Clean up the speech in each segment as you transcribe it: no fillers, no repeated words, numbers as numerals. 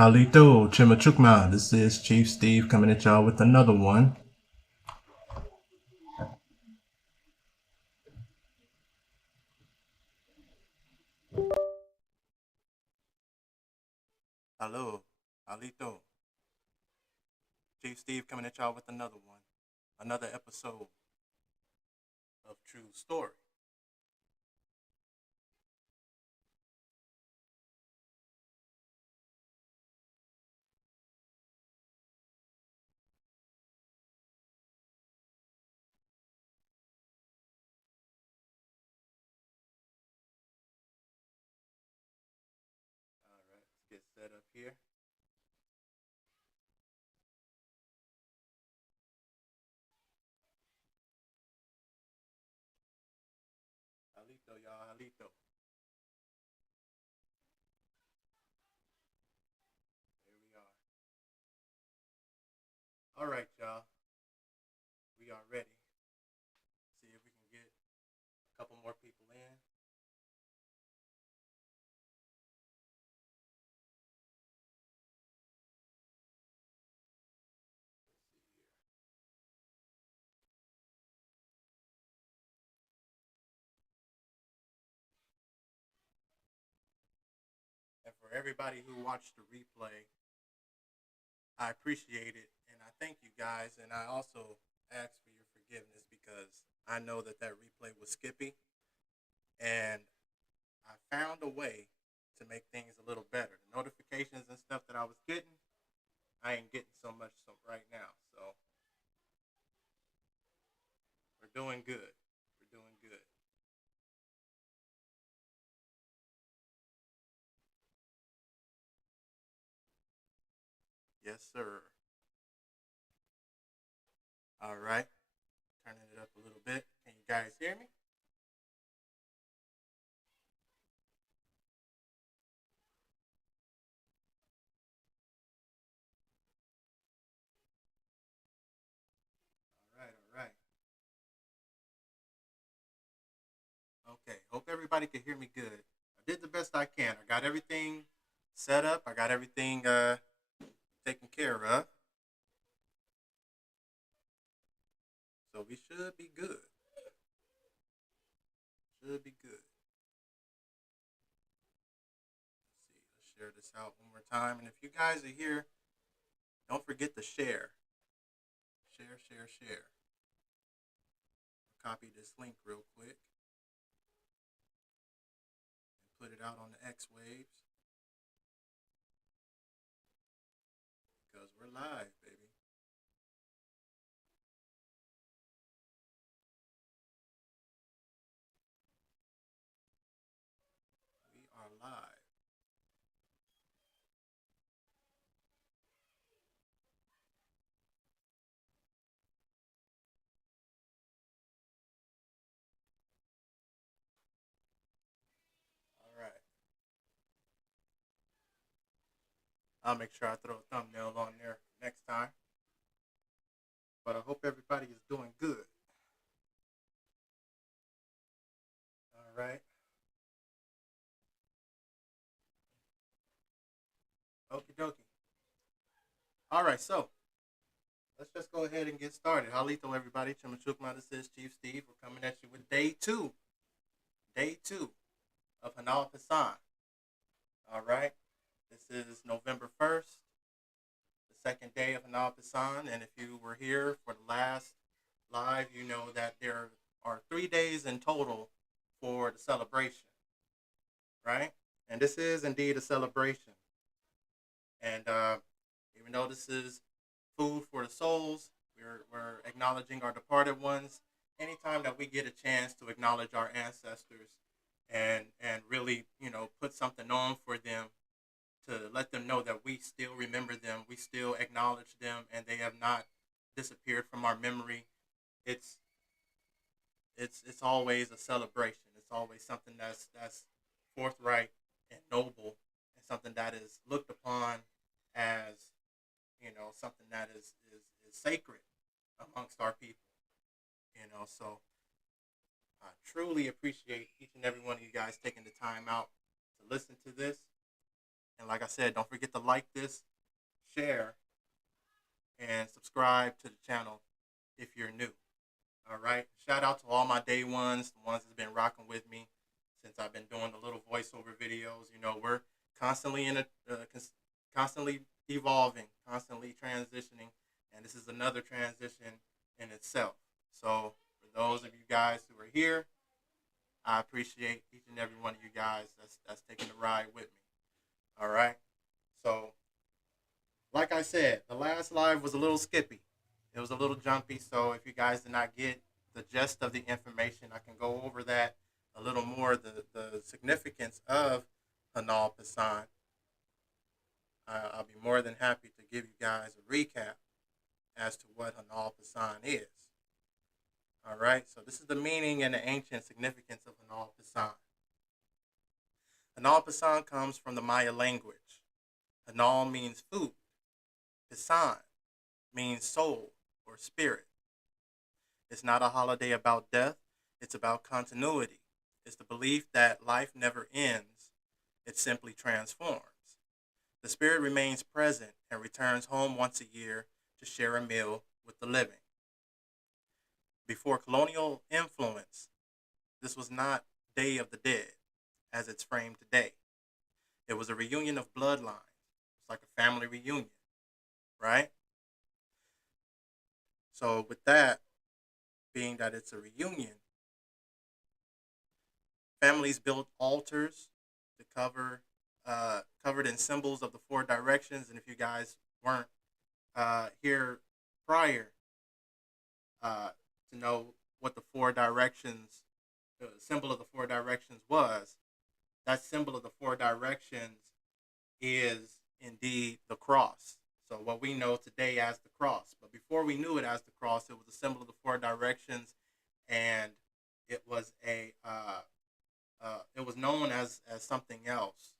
Halito Chimachukma. This is Chief Steve coming at y'all with another one. Hello, Halito. Chief Steve coming at y'all with another one. Another episode of True Story. All right, let's get set up here. Halito, y'all, Halito. Here we are. All right, y'all. We are ready. See if we can get a couple more people in. Let's see here. And for everybody who watched the replay, I appreciate it, and I thank you guys, and I also ask for your forgiveness because I know that that replay was skippy, and I found a way to make things a little better. The notifications and stuff that I was getting, I ain't getting so much right now, so we're doing good. We're doing good. Yes, sir. All right, turning it up a little bit. Can you guys hear me? All right, all right. Okay, hope everybody can hear me good. I did the best I can. I got everything set up. I got everything taken care of. So we should be good. Should be good. Let's see. Let's share this out one more time. And if you guys are here, don't forget to share. Share, share, share. I'll copy this link real quick and put it out on the X Waves because we're live, baby. We are live. All right. I'll make sure I throw a thumbnail on there next time. But I hope everybody is doing good. All right. Okie dokie. All right, so let's just go ahead and get started. Halito, everybody. Chimachukma, this is Chief Steve. We're coming at you with day two of Hanal Pasan. All right. This is November 1st, the second day of Hanal Pasan. And if you were here for the last live, you know that there are 3 days in total for the celebration, right? And this is indeed a celebration. And even though this is food for the souls, we're acknowledging our departed ones. Anytime that we get a chance to acknowledge our ancestors and really, put something on for them to let them know that we still remember them, we still acknowledge them, and they have not disappeared from our memory. It's it's always a celebration. It's always something that's forthright and noble, and something that is looked upon as something that is sacred amongst our people. So I truly appreciate each and every one of you guys taking the time out to listen to this. And like I said, don't forget to like this, share, and subscribe to the channel if you're new. All right. Shout out to all my day ones, the ones that's been rocking with me since I've been doing the little voiceover videos. You know, we're constantly constantly evolving, constantly transitioning, and this is another transition in itself. So, for those of you guys who are here, I appreciate each and every one of you guys that's taking the ride with me. All right. So, like I said, the last live was a little skippy. It was a little jumpy. So if you guys did not get the gist of the information, I can go over that a little more. The significance of Hanal Pasan. I'll be more than happy to give you guys a recap as to what Hanal Pasan is. All right. So this is the meaning and the ancient significance of Hanal Pasan. Hanal Pasan comes from the Maya language. Hanal means food. Pisan means soul or spirit. It's not a holiday about death, it's about continuity. It's the belief that life never ends, it simply transforms. The spirit remains present and returns home once a year to share a meal with the living. Before colonial influence, this was not Day of the Dead as it's framed today. It was a reunion of bloodlines. It's like a family reunion, right? So with that, being that it's a reunion, families built altars to covered in symbols of the four directions. And if you guys weren't here prior to know what the four directions, the symbol of the four directions was, that symbol of the four directions is indeed the cross. So what we know today as the cross. But before we knew it as the cross, it was a symbol of the four directions, and it was it was known as something else.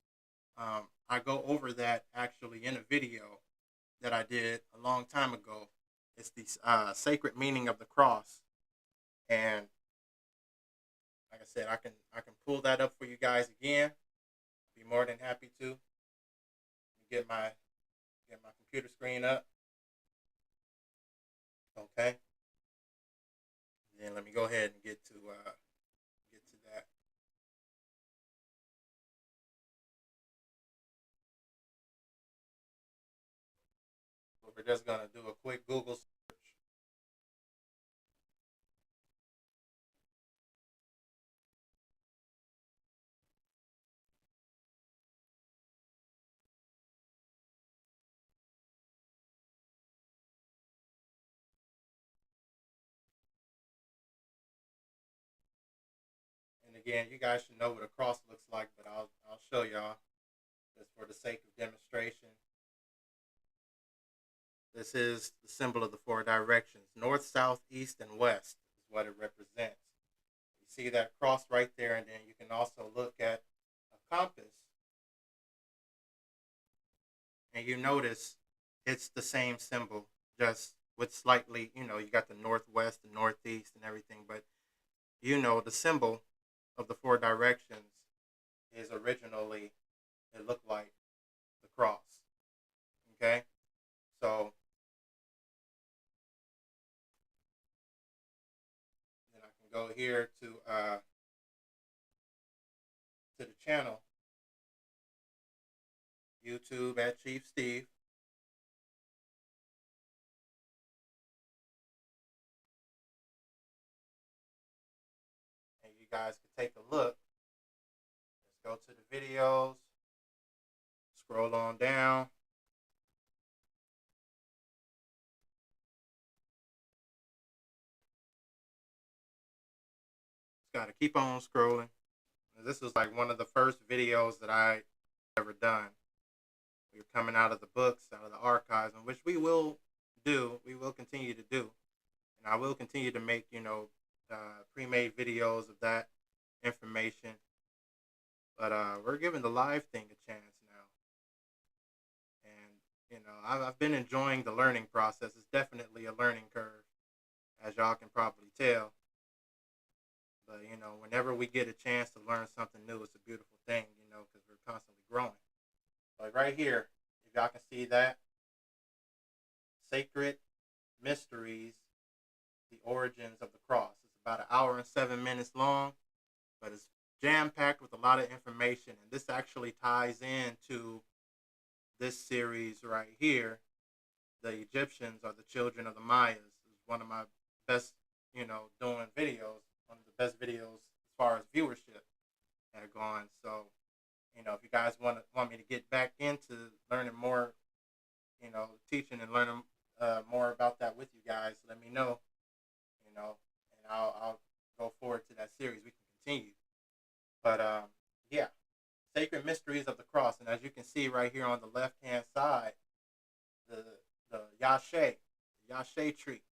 I go over that actually in a video that I did a long time ago. It's the sacred meaning of the cross, and like I said, I can pull that up for you guys again. Be more than happy to get my computer screen up. Okay. Then let me go ahead and get to that. So we're just gonna do a quick Google search. And again, you guys should know what a cross looks like, but I'll show y'all just for the sake of demonstration. This is the symbol of the four directions. North, south, east, and west is what it represents. You see that cross right there, and then you can also look at a compass, and you notice it's the same symbol, just with slightly, you got the northwest, the northeast, and everything, but the symbol of the four directions is originally, it looked like the cross. Okay? So then I can go here to the channel, YouTube at Chief Steve. And you guys can take a look. Let's go to the videos. Scroll on down. Just gotta keep on scrolling. This was like one of the first videos that I ever done. We were coming out of the books, out of the archives, and which we will do. We will continue to do, and I will continue to make pre-made videos of that information. But we're giving the live thing a chance now, and I've been enjoying the learning process. It's definitely a learning curve, as y'all can probably tell. But whenever we get a chance to learn something new, it's a beautiful thing, because we're constantly growing. Like right here, if y'all can see that, Sacred Mysteries, the Origins of the Cross. It's about an hour and 7 minutes long, but it's jam packed with a lot of information. And this actually ties into this series right here. The Egyptians are the children of the Mayas. It's one of my best, doing videos. One of the best videos as far as viewership had gone. So, if you guys want me to get back into learning more, teaching and learning more about that with you guys, let me know, and I'll go forward to that series. We can continue. But yeah, Sacred Mysteries of the Cross. And as you can see right here on the left hand side, the Yashe tree,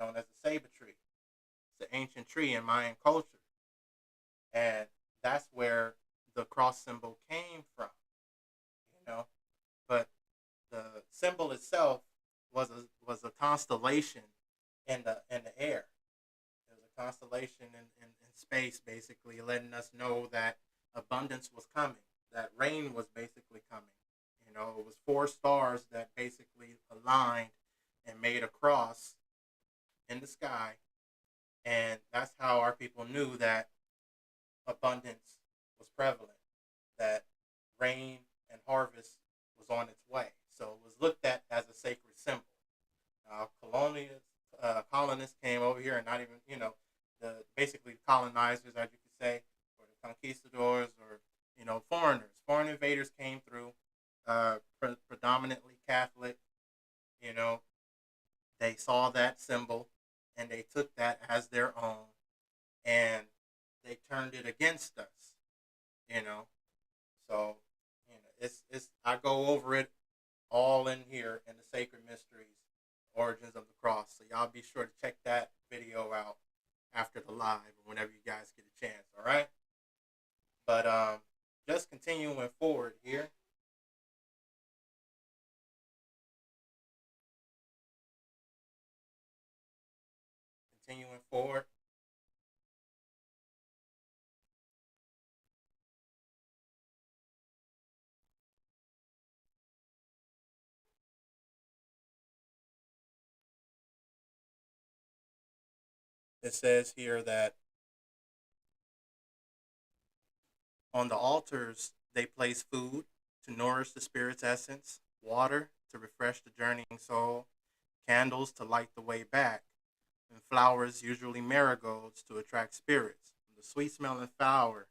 known as the saber tree. It's an ancient tree in Mayan culture. And that's where the cross symbol came from, you know. But the symbol itself was a constellation in the air. It was a constellation in space, basically letting us know that abundance was coming, that rain was basically coming. It was four stars that basically aligned and made a cross in the sky, and that's how our people knew that abundance was prevalent, that rain and harvest was on its way. So it was looked at as a sacred symbol. Now, colonists came over here, and not even, the basically colonizers, as you could say, or the conquistadors, or foreigners. Foreign invaders came through, predominantly Catholic. You know, they saw that symbol and they took that as their own, and they turned it against us. You know, so it's I go over it all in here in the Sacred Mysteries, Origins of the Cross. So y'all be sure to check that video out after the live or whenever you guys get a chance. All right, but just continuing forward here. Continuing forward. It says here that on the altars they place food to nourish the spirit's essence, water to refresh the journeying soul, candles to light the way back, and flowers, usually marigolds, to attract spirits. The sweet smelling flower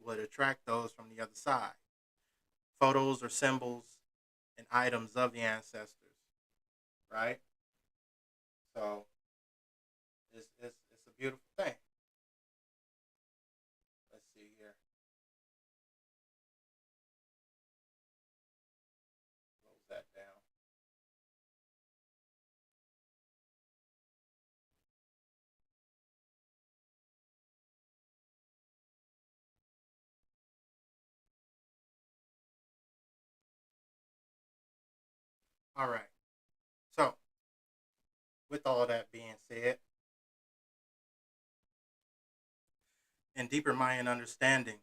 would attract those from the other side. Photos or symbols and items of the ancestors, right? So it's a beautiful thing. Let's see here. Close that down. All right. So, with all that being said, in deeper Mayan understanding,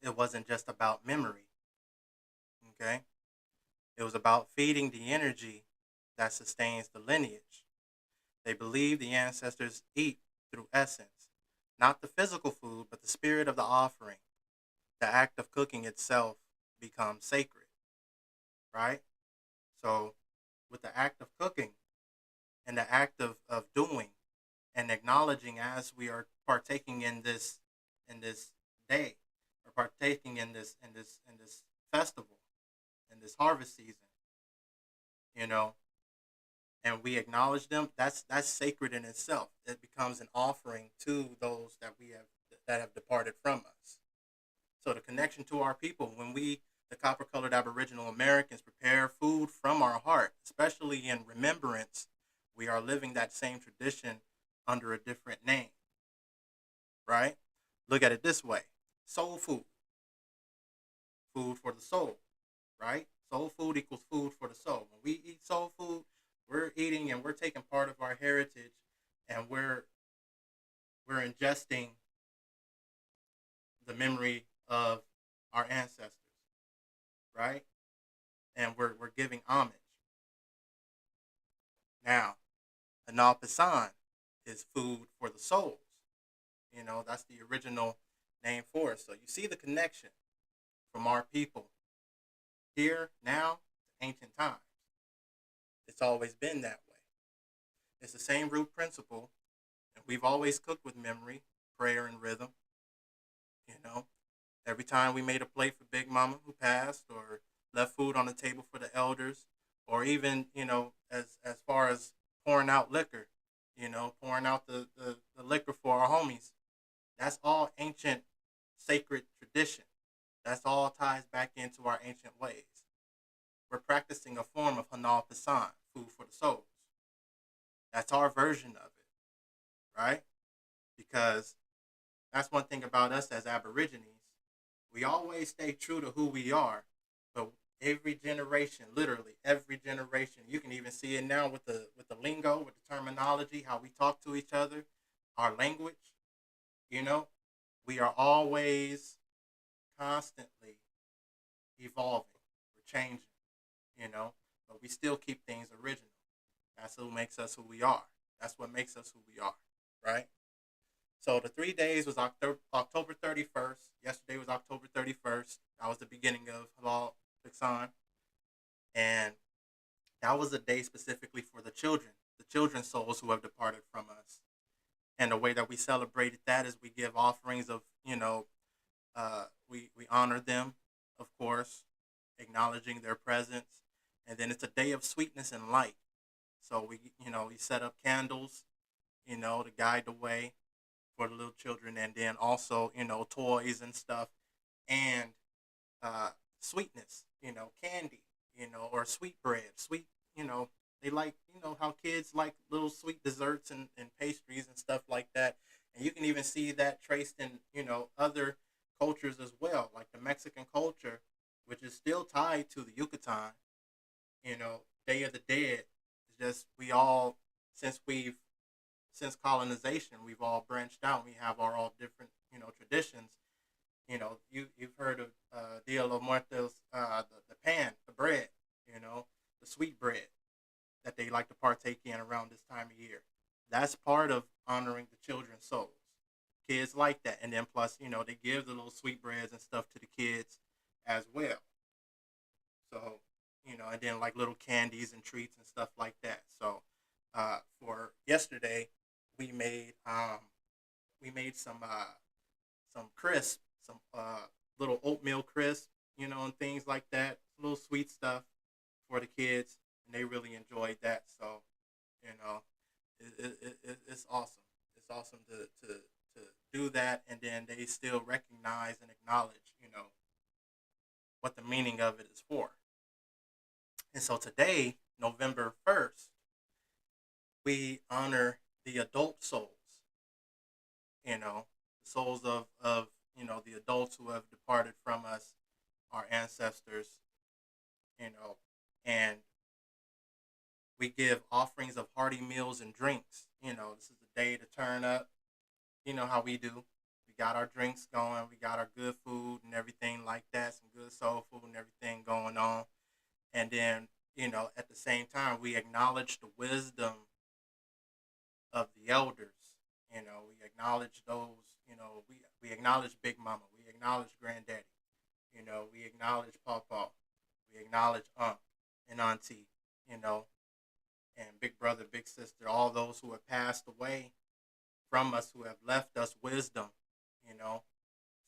it wasn't just about memory, okay? It was about feeding the energy that sustains the lineage. They believe the ancestors eat through essence, not the physical food, but the spirit of the offering. The act of cooking itself becomes sacred, right? So, with the act of cooking and the act of doing and acknowledging as we are partaking in this day, or partaking in this festival, in this harvest season, you know, and we acknowledge them, that's sacred in itself. It becomes an offering to those that have departed from us. So the connection to our people, when we, the copper colored Aboriginal Americans, prepare food from our heart, especially in remembrance, we are living that same tradition under a different name, right? Look at it this way: soul food, food for the soul, right? Soul food equals food for the soul. When we eat soul food, we're eating and we're taking part of our heritage, and we're ingesting the memory of our ancestors, right? and we're giving homage. Now, Anal Pisan is food for the souls. That's the original name for it. So you see the connection from our people here now to ancient times. It's always been that way. It's the same root principle, and we've always cooked with memory, prayer, and rhythm. You know, every time we made a plate for Big Mama who passed, or left food on the table for the elders, or even as far as pouring out liquor, pouring out the liquor for our homies. That's all ancient sacred tradition. That's all ties back into our ancient ways. We're practicing a form of Hanal Pisan, food for the souls. That's our version of it, right? Because that's one thing about us as Aborigines. We always stay true to who we are, but every generation, literally every generation, you can even see it now with the lingo, with the terminology, how we talk to each other, our language. You know, we are always constantly evolving. We're changing. But we still keep things original. That's who makes us who we are. That's what makes us who we are, right? So the 3 days was October 31st. Yesterday was October 31st. That was the beginning of Halal Fiksan. And that was a day specifically for the children's souls who have departed from us. And the way that we celebrated that is we give offerings of, we honor them, of course, acknowledging their presence. And then it's a day of sweetness and light. So we set up candles, to guide the way for the little children, and then also toys and stuff, and uh, sweetness, candy, or sweet bread, sweet, they like how kids like little sweet desserts and pastries and stuff like that, and you can even see that traced in other cultures as well, like the Mexican culture, which is still tied to the Yucatan. Day of the Dead is just we all since colonization, we've all branched out. We have our all different, traditions. You've heard of Dia de los Muertos, the pan, the bread, the sweet bread that they like to partake in around this time of year. That's part of honoring the children's souls. Kids like that, and then plus, they give the little sweet breads and stuff to the kids as well. So, and then like little candies and treats and stuff like that. So, for yesterday, we made some crisp, some little oatmeal crisp, and things like that, little sweet stuff for the kids, and they really enjoyed that. So, you know, it's awesome. It's awesome to do that, and then they still recognize and acknowledge, what the meaning of it is for. And so today, November 1st, we honor the adult souls, the souls of the adults who have departed from us, our ancestors, and we give offerings of hearty meals and drinks. This is the day to turn up. You know how we do. We got our drinks going, we got our good food and everything like that, some good soul food and everything going on. And then, at the same time, we acknowledge the wisdom of the elders. We acknowledge those, we acknowledge Big Mama, we acknowledge Granddaddy, we acknowledge Pawpaw, we acknowledge Unc and Auntie, and Big Brother, Big Sister, all those who have passed away from us, who have left us wisdom, you know.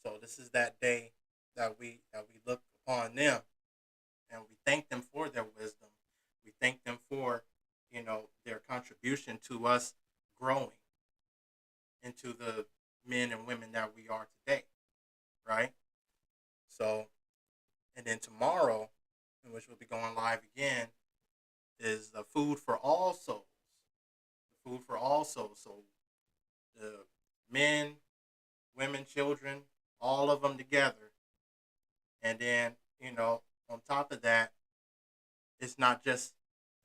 So this is that day that we look upon them, and we thank them for their wisdom. We thank them for, their contribution to us growing into the men and women that we are today, right? So, and then tomorrow, in which we'll be going live again, is the food for all souls. The food for all souls. So the men, women, children, all of them together. And then, on top of that, it's not just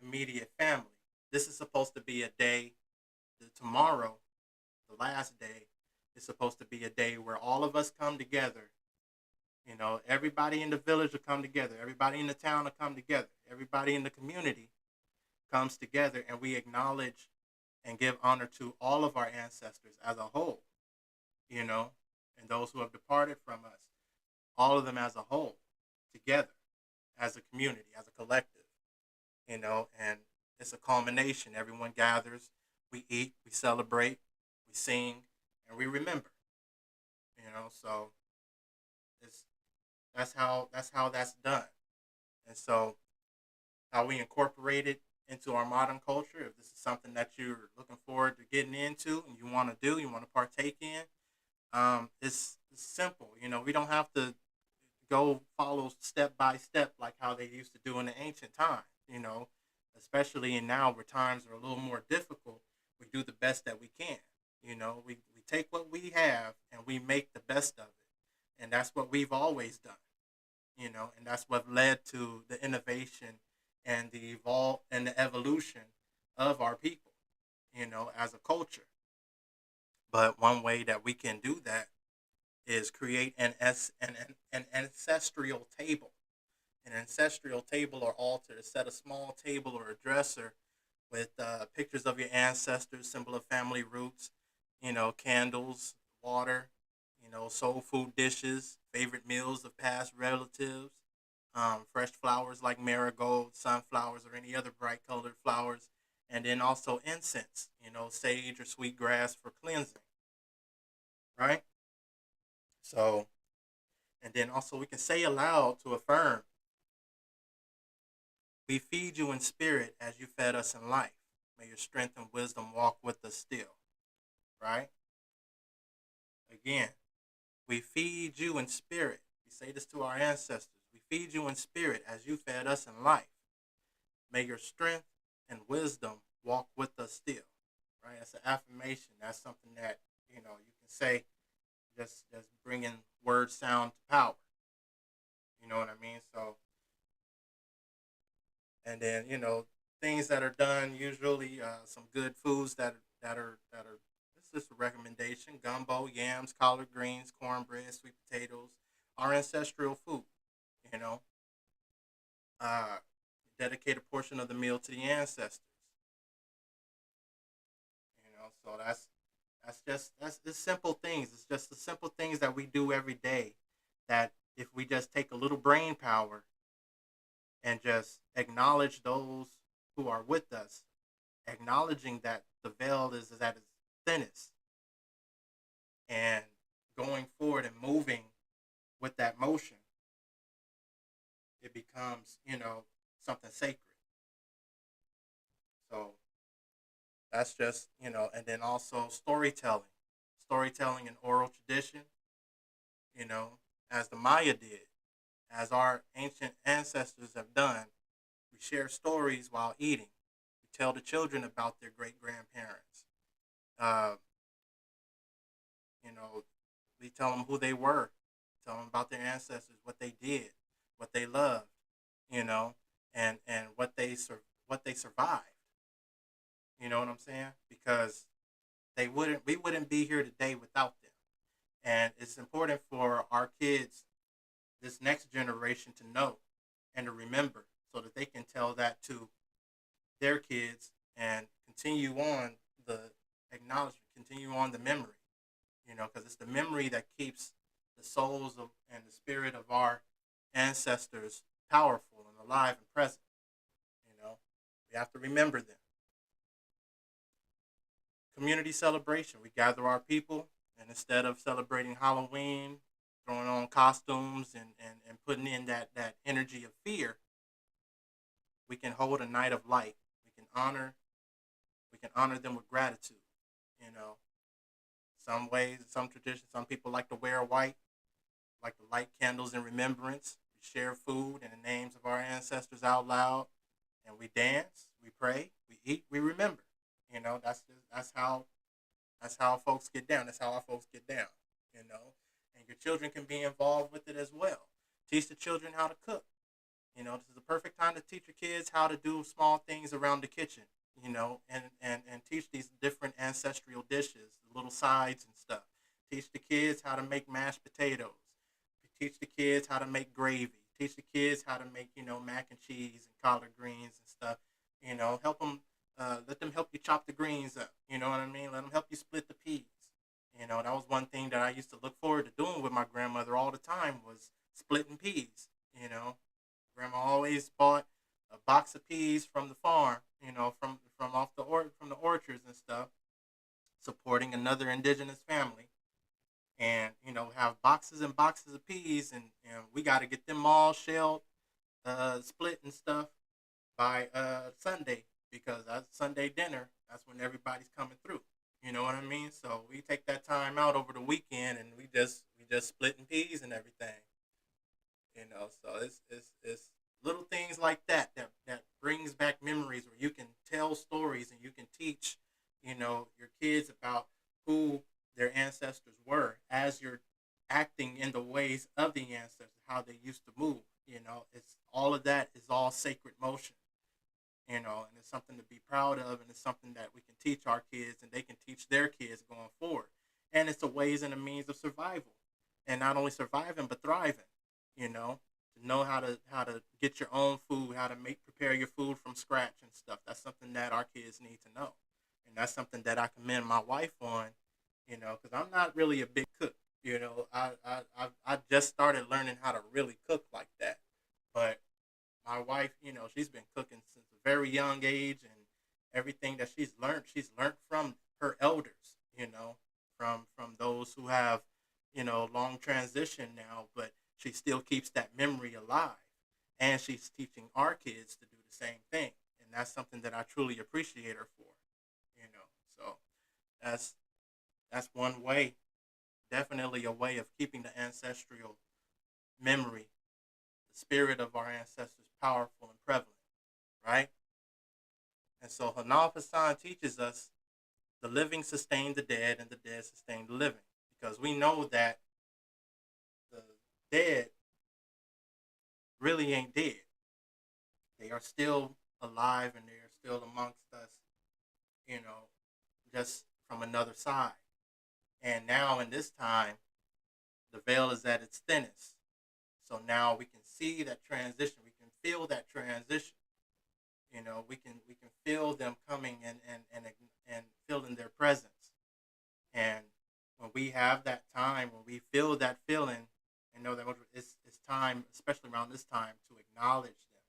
immediate family. This is supposed to be a day, tomorrow, the last day, is supposed to be a day where all of us come together, Everybody in the village will come together. Everybody in the town will come together. Everybody in the community comes together, and we acknowledge and give honor to all of our ancestors as a whole, you know, and those who have departed from us, all of them as a whole, together, as a community, as a collective, and it's a culmination. Everyone gathers, we eat, we celebrate, we sing, and we remember, so it's that's how that's done. And so how we incorporate it into our modern culture, if this is something that you're looking forward to getting into and you want to do, you want to partake in, it's simple. We don't have to go follow step by step like how they used to do in the ancient times. Especially in now where times are a little more difficult, we do the best that we can. We take what we have and we make the best of it, and that's what we've always done. And that's what led to the innovation and the evolve and the evolution of our people, as a culture. But one way that we can do that is create an ancestral table. An ancestral table or altar to set a small table or a dresser with pictures of your ancestors, symbol of family roots, candles, water, soul food dishes, favorite meals of past relatives, fresh flowers like marigolds, sunflowers, or any other bright colored flowers, and then also incense, sage or sweet grass for cleansing, right? So, and then also we can say aloud to affirm, we feed you in spirit as you fed us in life. May your strength and wisdom walk with us still, right? Again, we feed you in spirit. We say this to our ancestors. We feed you in spirit as you fed us in life. May your strength and wisdom walk with us still, right? That's an affirmation. That's something that, you can say, just bringing word sound to power. You know what I mean? So, and then things that are done usually some good foods that are this is a recommendation: gumbo, yams, collard greens, cornbread, sweet potatoes, our ancestral food. You know, uh, dedicate a portion of the meal to the ancestors. So that's just simple things. It's just the simple things that we do every day. That if we just take a little brain power and just acknowledge those who are with us, acknowledging that the veil is at its thinnest, and going forward and moving with that motion, it becomes, something sacred. So that's just, and then also storytelling and oral tradition, you know, as the Maya did, as our ancient ancestors have done. We share stories while eating. We tell the children about their great grandparents. Uh, you know, we tell them who they were, tell them about their ancestors, what they did, what they loved, you know, and what they survived. You know what I'm saying? Because we wouldn't be here today without them. And it's important for our kids, this next generation, to know and to remember, so that they can tell that to their kids and continue on the acknowledgement, continue on the memory. Because it's the memory that keeps the souls of and the spirit of our ancestors powerful and alive and present. You know, we have to remember them. Community celebration. We gather our people, and instead of celebrating Halloween, throwing on costumes and putting in that energy of fear, we can hold a night of light. We can honor them with gratitude. You know, some ways, some traditions, some people like to wear white, like to light candles in remembrance. We share food in the names of our ancestors out loud, and we dance, we pray, we eat, we remember. That's how folks get down. That's how our folks get down. And your children can be involved with it as well. Teach the children how to cook. This is the perfect time to teach your kids how to do small things around the kitchen. And teach these different ancestral dishes, little sides and stuff. Teach the kids how to make mashed potatoes. teach the kids how to make gravy, teach the kids how to make, mac and cheese and collard greens and stuff. Help them, let them help you chop the greens up. You know what I mean? Let them help you split the peas. That was one thing that I used to look forward to doing with my grandmother all the time was splitting peas. You know, Grandma always bought a box of peas from the farm. From off from the orchards and stuff, supporting another indigenous family, and have boxes and boxes of peas, and we got to get them all shelled, split and stuff by Sunday, because that's Sunday dinner. That's when everybody's coming through. You know what I mean? So we take that time out over the weekend, and we just splitting peas and everything. So it's little things like that brings back memories where you can tell stories and you can teach your kids about who their ancestors were as you're acting in the ways of the ancestors, how they used to move. It's all of that is all sacred motion. And it's something to be proud of, and it's something that we can teach our kids, and they can teach their kids going forward. And it's a ways and a means of survival, and not only surviving but thriving. To know how to get your own food, how to prepare your food from scratch and stuff. That's something that our kids need to know, and that's something that I commend my wife on. Because I'm not really a big cook. I just started learning how to really cook like that, but my wife, she's been cooking since a very young age, and everything that she's learned from her elders, from those who have, long transition now, but she still keeps that memory alive, and she's teaching our kids to do the same thing, and that's something that I truly appreciate her for, So that's that's one way, definitely a way of keeping the ancestral memory, the spirit of our ancestors powerful and prevalent, right? And so Hanal Hassan teaches us the living sustain the dead and the dead sustain the living. Because we know that the dead really ain't dead. They are still alive and they are still amongst us, you know, just from another side. And now in this time, the veil is at its thinnest. So now we can see that transition. We can feel that transition. We can feel them coming and feeling their presence. And when we have that time, when we feel that feeling, and know that it's time, especially around this time, to acknowledge them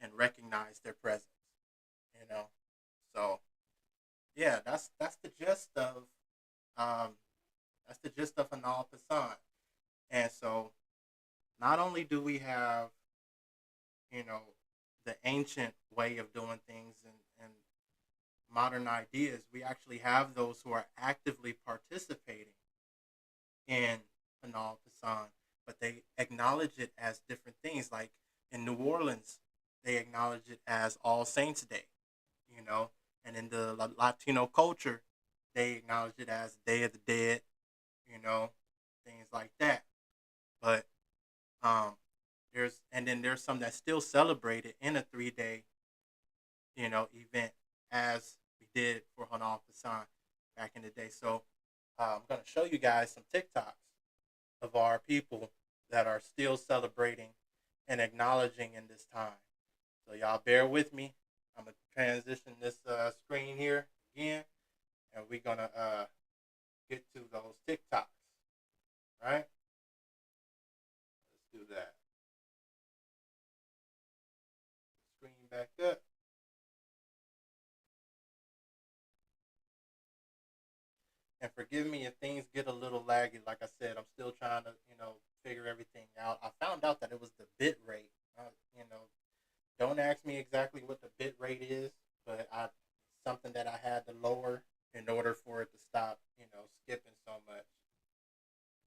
and recognize their presence. You know, so yeah, that's the gist of um, Anal Pasan. And so not only do we have you know the ancient way of doing things and modern ideas, we actually have those who are actively participating in Anal Pasan, but they acknowledge it as different things. Like in New Orleans, they acknowledge it as All Saints Day, you know, and in the Latino culture, they acknowledge it as Day of the Dead, you know, things like that. But um, there's some that still celebrate it in a 3 day, event as we did for Hanal Pasan back in the day. So I'm gonna show you guys some TikToks of our people that are still celebrating and acknowledging in this time. So y'all bear with me. I'm gonna transition this screen here again, and we're gonna get to those TikToks. Right? Let's do that. Screen back up. And forgive me if things get a little laggy. Like I said, I'm still trying to, figure everything out. I found out that it was the bit rate. You know, don't ask me exactly what the bit rate is, but something that I had to lower in order for it to stop, skipping so much.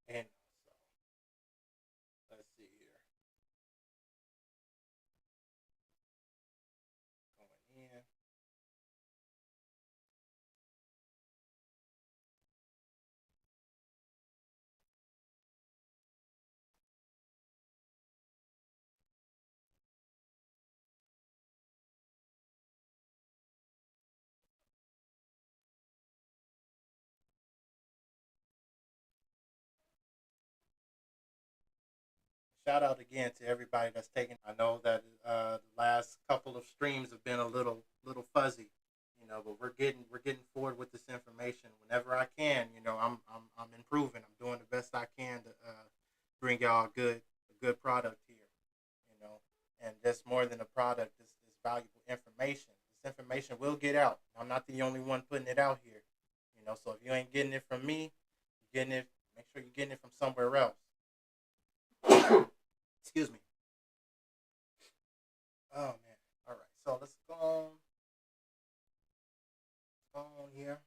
And so let's see here. Going in. shout out again to everybody that's taking. I know that the last couple of streams have been a little fuzzy, but we're getting forward with this information whenever I can. I'm improving. I'm doing the best I can to bring y'all a good product here. You know, and just more than a product, this valuable information. This information will get out. I'm not the only one putting it out here. So if you ain't getting it from me, you're getting it. Make sure you're getting it from somewhere else. Excuse me. Oh man. All right. So let's go on here.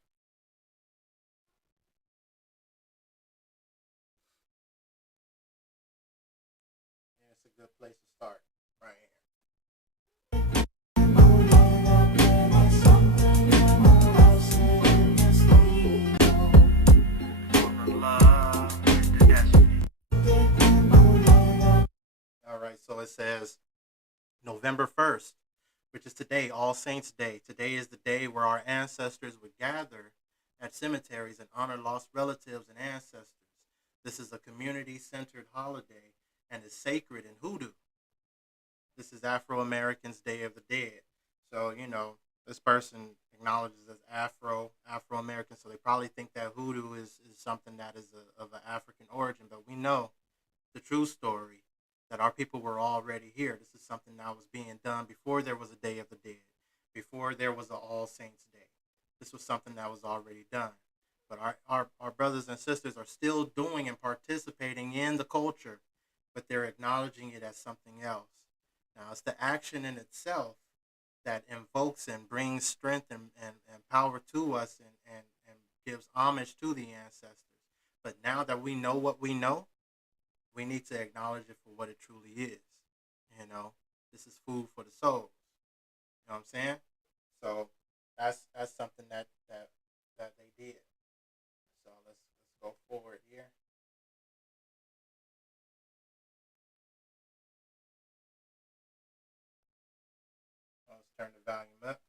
Yeah, it's a good place to start right here. All right. So it says November 1st, which is today, All Saints Day. Today is the day where our ancestors would gather at cemeteries and honor lost relatives and ancestors. This is a community centered holiday and is sacred in Hoodoo. This is Afro Americans' Day of the Dead. So, this person acknowledges as Afro American, so they probably think that Hoodoo is something that is of an African origin, but we know the true story that our people were already here. This is something that was being done before there was a Day of the Dead, before there was an All Saints Day. This was something that was already done. But our brothers and sisters are still doing and participating in the culture, but they're acknowledging it as something else. Now, it's the action in itself that invokes and brings strength and power to us and gives homage to the ancestors. But now that we know what we know, we need to acknowledge it for what it truly is. This is food for the soul. You know what I'm saying? So that's something that they did. So let's go forward here. Let's turn the volume up.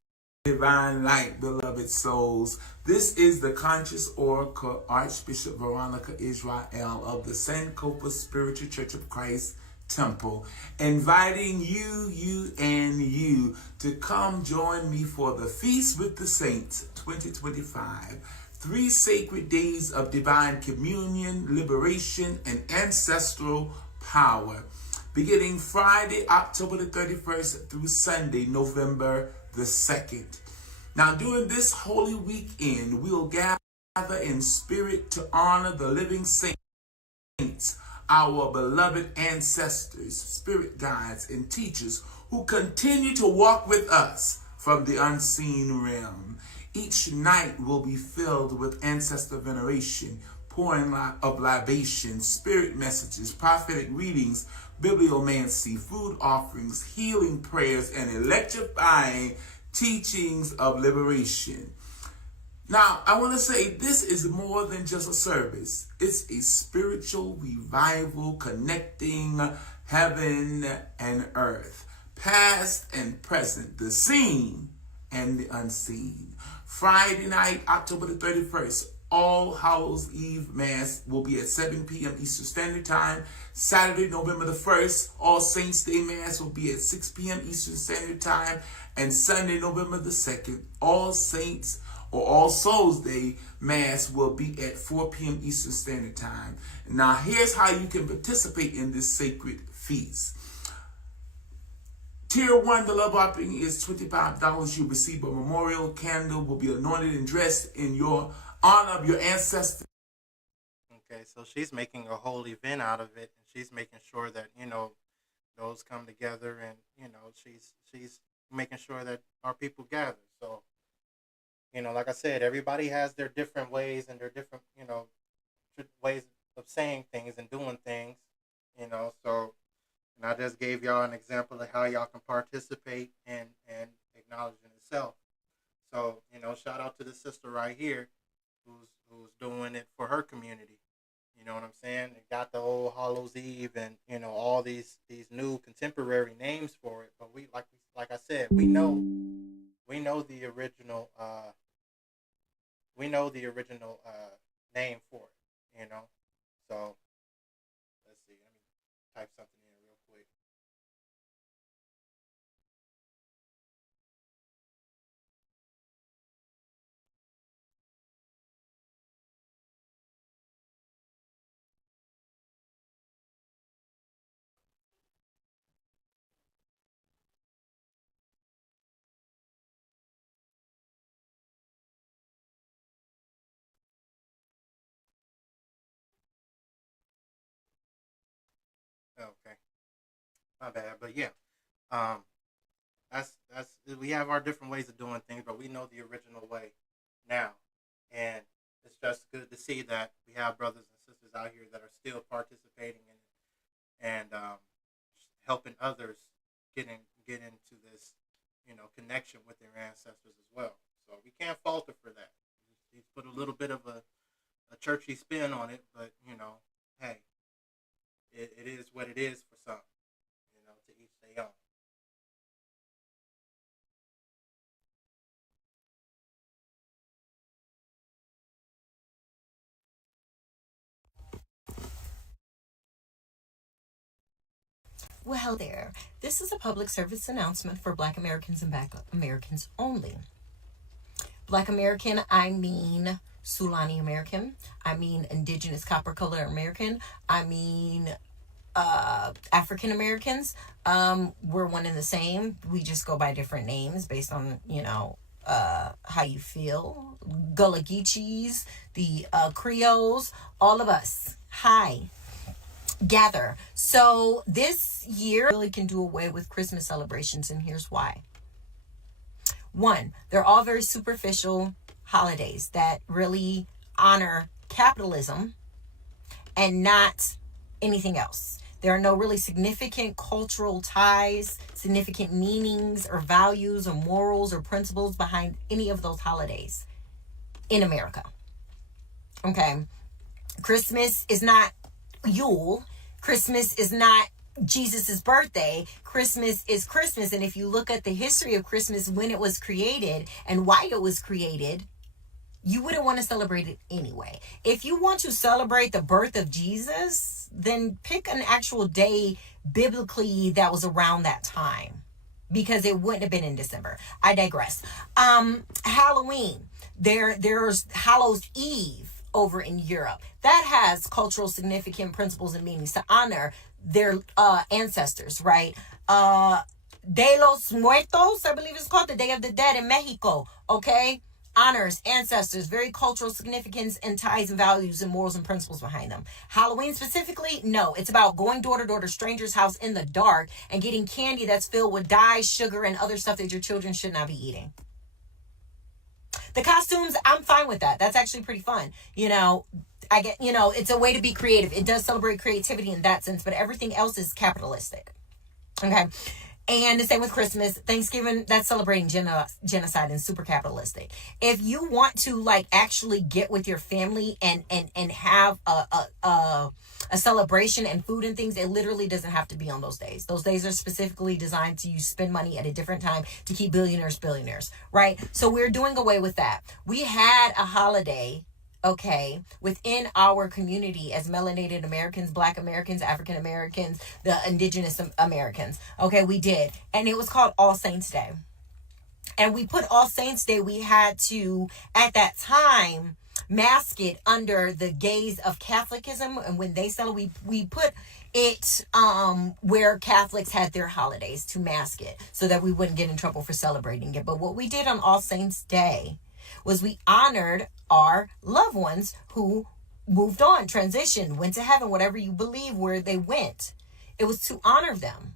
Divine light, beloved souls. This is the conscious oracle Archbishop Veronica Israel of the Sankofa Spiritual Church of Christ Temple, inviting you to come join me for the Feast with the Saints 2025. 3 sacred days of divine communion, liberation, and ancestral power, beginning Friday, October the 31st through Sunday, November the 2nd. Now, during this holy weekend, we'll gather in spirit to honor the living saints, our beloved ancestors, spirit guides, and teachers who continue to walk with us from the unseen realm. Each night will be filled with ancestor veneration, pouring of libations, spirit messages, prophetic readings, bibliomancy, food offerings, healing prayers, and electrifying teachings of liberation. Now, I want to say this is more than just a service. It's a spiritual revival connecting heaven and earth, past and present, the seen and the unseen. Friday night, October the 31st, All Hallows Eve Mass will be at 7 p.m. Eastern Standard Time. Saturday, November the 1st, All Saints Day Mass will be at 6 p.m. Eastern Standard Time. And Sunday, November the 2nd, All Saints or All Souls Day Mass will be at 4 p.m. Eastern Standard Time. Now, here's how you can participate in this sacred feast. Tier 1, the love offering is $25. You receive a memorial candle, will be anointed and dressed in your honor of your ancestors. Okay, so she's making a whole event out of it, and she's making sure that those come together, and she's making sure that our people gather. So like I said, everybody has their different ways and their different ways of saying things and doing things. So and I just gave y'all an example of how y'all can participate and acknowledge in itself. So shout out to the sister right here who's doing it for her community. You know what I'm saying? They got the old Hallows Eve and all these new contemporary names for it. But we like I said, we know the original name for it. So let's see. Let me type something Okay, my bad. But yeah, um, that's we have our different ways of doing things, but we know the original way now, and it's just good to see that we have brothers and sisters out here that are still participating in it and helping others get into this, connection with their ancestors as well. So we can't falter for that. He's put a little bit of a churchy spin on it, but hey, it is what it is for some. To each their own. Well, there. This is a public service announcement for Black Americans and Black Americans only. Black American, I mean Sulani American. I mean Indigenous Copper Color American. I mean African Americans. We're one and the same. We just go by different names based on, how you feel. Gullah Geechees, the Creoles, all of us. Hi. Gather. So this year really can do away with Christmas celebrations, and here's why. One, they're all very superficial holidays that really honor capitalism and not anything else. There are no really significant cultural ties, significant meanings or values or morals or principles behind any of those holidays in America. Okay. Christmas is not Yule. Christmas is not Jesus's birthday. Christmas is Christmas. And if you look at the history of Christmas, when it was created and why it was created, you wouldn't want to celebrate it anyway. If you want to celebrate the birth of Jesus, then pick an actual day biblically that was around that time, because it wouldn't have been in December. I digress. Halloween. There's Hallows Eve over in Europe. That has cultural significant principles and meanings to honor their ancestors, right? De los Muertos, I believe it's called, the Day of the Dead in Mexico, okay? Honors ancestors, very cultural significance and ties and values and morals and principles behind them. Halloween specifically, no, it's about going door to door to strangers' house in the dark and getting candy that's filled with dye, sugar, and other stuff that your children should not be eating. The costumes, I'm fine with that. That's actually pretty fun. I get, it's a way to be creative. It does celebrate creativity in that sense, but everything else is capitalistic. Okay. And the same with Christmas. Thanksgiving, that's celebrating genocide and super capitalistic. If you want to actually get with your family and have a celebration and food and things, it literally doesn't have to be on those days. Those days are specifically designed to spend money at a different time to keep billionaires, right? So we're doing away with that. We had a holiday, okay, within our community as melanated Americans, Black Americans, African Americans, the Indigenous Americans. Okay, we did. And it was called All Saints Day. And we put All Saints Day, we had to, at that time, mask it under the gaze of Catholicism. And when they celebrate, we put it where Catholics had their holidays to mask it so that we wouldn't get in trouble for celebrating it. But what we did on All Saints Day was we honored our loved ones who moved on, transitioned, went to heaven, whatever you believe where they went. It was to honor them.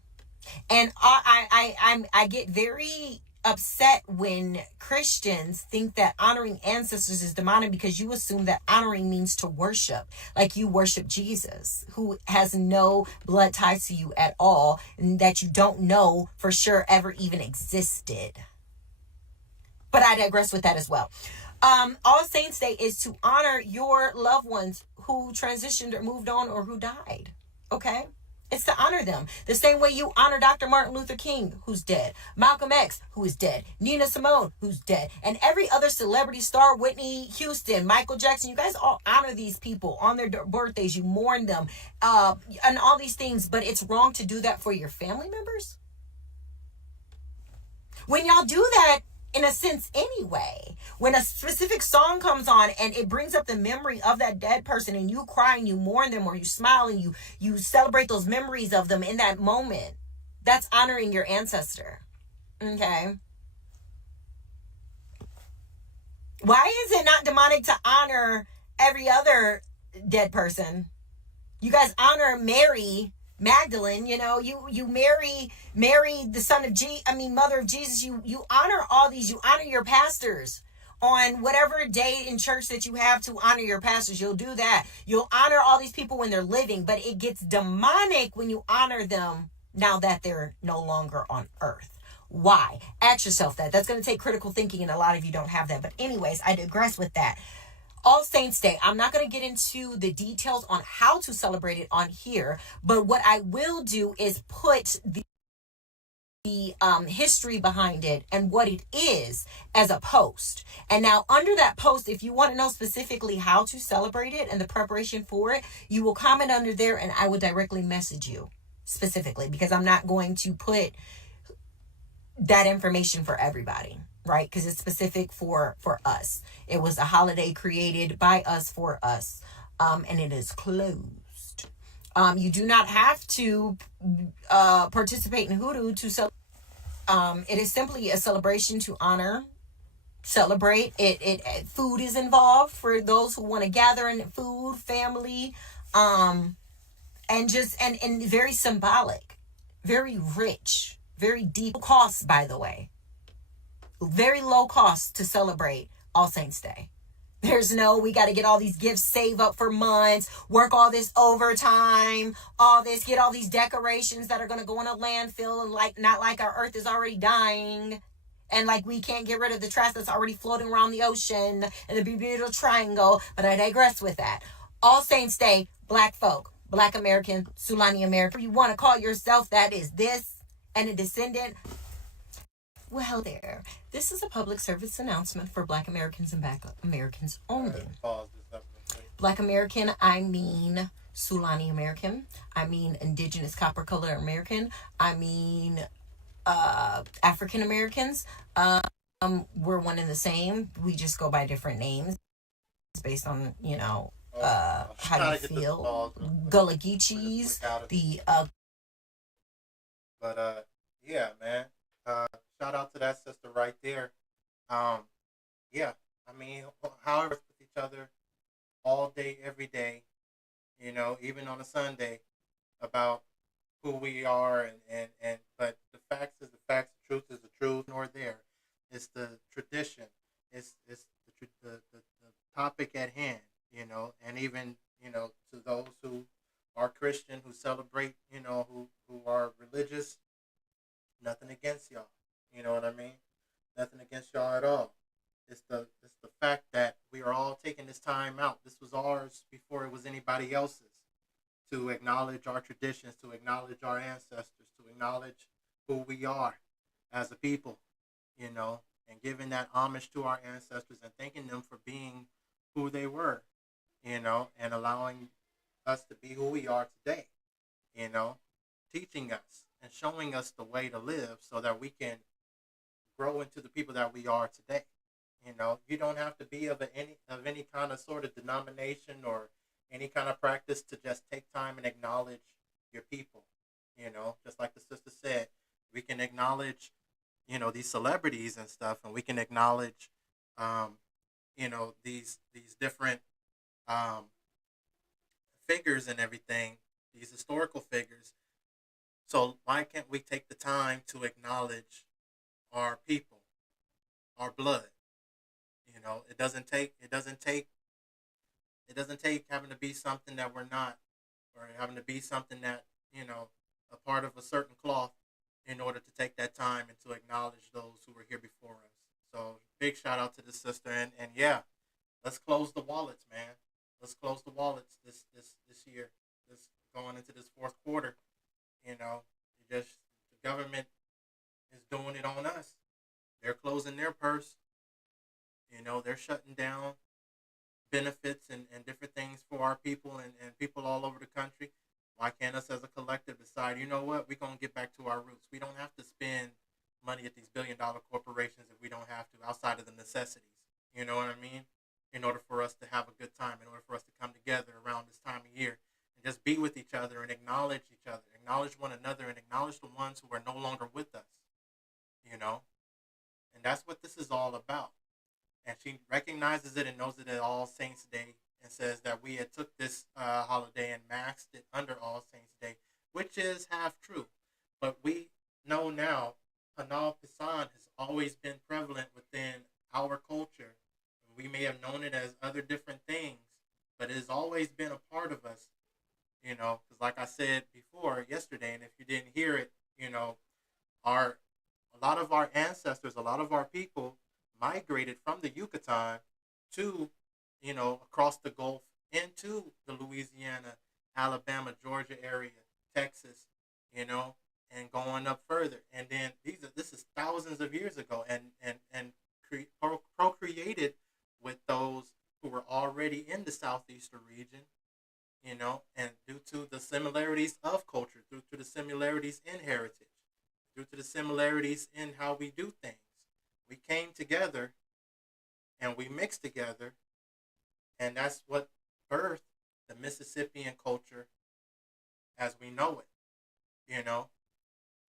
And I get very upset when Christians think that honoring ancestors is demonic, because you assume that honoring means to worship, like you worship Jesus, who has no blood ties to you at all, and that you don't know for sure ever even existed. But I digress with that as well. All Saints Day is to honor your loved ones who transitioned or moved on or who died. Okay? It's to honor them. The same way you honor Dr. Martin Luther King, who's dead. Malcolm X, who is dead. Nina Simone, who's dead. And every other celebrity star, Whitney Houston, Michael Jackson. You guys all honor these people on their birthdays. You mourn them. And all these things. But it's wrong to do that for your family members. When y'all do that, in a sense anyway, when a specific song comes on and it brings up the memory of that dead person and you cry and you mourn them, or you smile and you celebrate those memories of them in that moment, that's honoring your ancestor. Okay? Why is it not demonic to honor every other dead person? You guys honor Mary Magdalene, you Mary the son of mother of Jesus. You honor all these. You honor your pastors on whatever day in church that you have to honor your pastors. You'll do that. You'll honor all these people when they're living, but it gets demonic when you honor them now that they're no longer on earth. Why? Ask yourself that. That's going to take critical thinking, and a lot of you don't have that. But anyways, I digress with that. All Saints Day. I'm not going to get into the details on how to celebrate it on here, but what I will do is put the history behind it and what it is as a post. And now under that post, if you want to know specifically how to celebrate it and the preparation for it, you will comment under there and I will directly message you specifically, because I'm not going to put that information for everybody, right? Because it's specific for us. It was a holiday created by us for us, and it is closed. You do not have to participate in hoodoo to celebrate. It is simply a celebration to honor, celebrate. It food is involved for those who want to gather in food, family, and just and very symbolic, very rich, very deep costs, by the way. Very low cost to celebrate All Saints Day. There's no, we got to get all these gifts, save up for months, work all this overtime, all this, get all these decorations that are going to go in a landfill, and not like our earth is already dying. And like we can't get rid of the trash that's already floating around the ocean and the Bermuda Triangle. But I digress with that. All Saints Day, Black folk, Black American, Sulani American. You want to call yourself that is this and a descendant. Well, there. This is a public service announcement for Black Americans and Black Americans only. Black American, I mean Sulani American. I mean Indigenous Copper Color American. I mean African Americans. We're one and the same. We just go by different names based on, how you feel. Gullah Geechees, But yeah, man. Shout out to that sister right there. Yeah, I mean, however, with each other all day, every day, even on a Sunday, about who we are, but the facts is the facts, the truth is the truth, nor there. It's the tradition. It's the topic at hand, and even, to those who are Christian, who celebrate, who are religious, nothing against y'all. You know what I mean? Nothing against y'all at all. It's the fact that we are all taking this time out. This was ours before it was anybody else's. To acknowledge our traditions, to acknowledge our ancestors, to acknowledge who we are as a people, and giving that homage to our ancestors and thanking them for being who they were, and allowing us to be who we are today, teaching us and showing us the way to live so that we can grow into the people that we are today. You don't have to be of any kind of sort of denomination or any kind of practice to just take time and acknowledge your people. Just like the sister said, we can acknowledge, these celebrities and stuff, and we can acknowledge, these different figures and everything, these historical figures. So why can't we take the time to acknowledge our people, our blood? It doesn't take having to be something that we're not, or having to be something that, a part of a certain cloth, in order to take that time and to acknowledge those who were here before us. So big shout out to the sister, and yeah, let's close the wallets, man. Let's close the wallets this year. This going into this fourth quarter. The government is doing it on us. They're closing their purse. They're shutting down benefits and different things for our people and people all over the country. Why can't us as a collective decide, you know what, we're going to get back to our roots. We don't have to spend money at these billion-dollar corporations if we don't have to, outside of the necessities. You know what I mean? In order for us to have a good time, in order for us to come together around this time of year and just be with each other and acknowledge each other, acknowledge one another, and acknowledge the ones who are no longer with us. And that's what this is all about. And she recognizes it and knows it at All Saints Day, and says that we had took this holiday and maxed it under All Saints Day which is half true. But we know now Hanal Pisan has always been prevalent within our culture. We may have known it as other different things, but it has always been a part of us, because like I said before yesterday, and if you didn't hear it, our a lot of our ancestors, a lot of our people migrated from the Yucatan to, across the Gulf into the Louisiana, Alabama, Georgia area, Texas, and going up further. And then this is thousands of years ago, and procreated with those who were already in the southeastern region, and due to the similarities of culture, due to the similarities in heritage, due to the similarities in how we do things, we came together and we mixed together, and that's what birthed the Mississippian culture as we know it,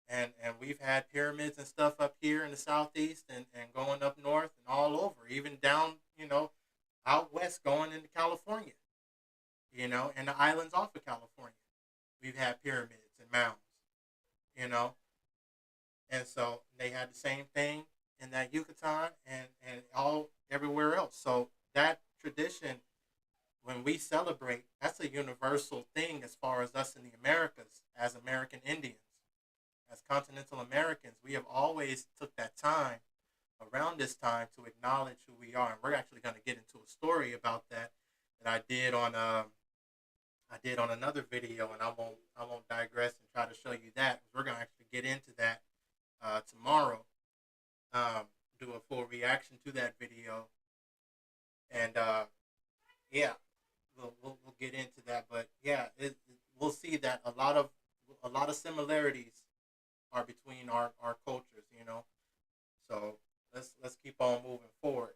and we've had pyramids and stuff up here in the southeast, and going up north and all over, even down, out west going into California, and the islands off of California. We've had pyramids and mounds, you know, and so they had the same thing in that Yucatan and all everywhere else. So that tradition, when we celebrate, that's a universal thing as far as us in the Americas, as American Indians, as continental Americans. We have always took that time around this time to acknowledge who we are, and we're actually going to get into a story about that I did on another video, and I won't digress and try to show you that. We're going to actually get into that tomorrow. Do a full reaction to that video, and yeah, we'll get into that. But yeah, we'll see that a lot of similarities are between our cultures, So let's keep on moving forward.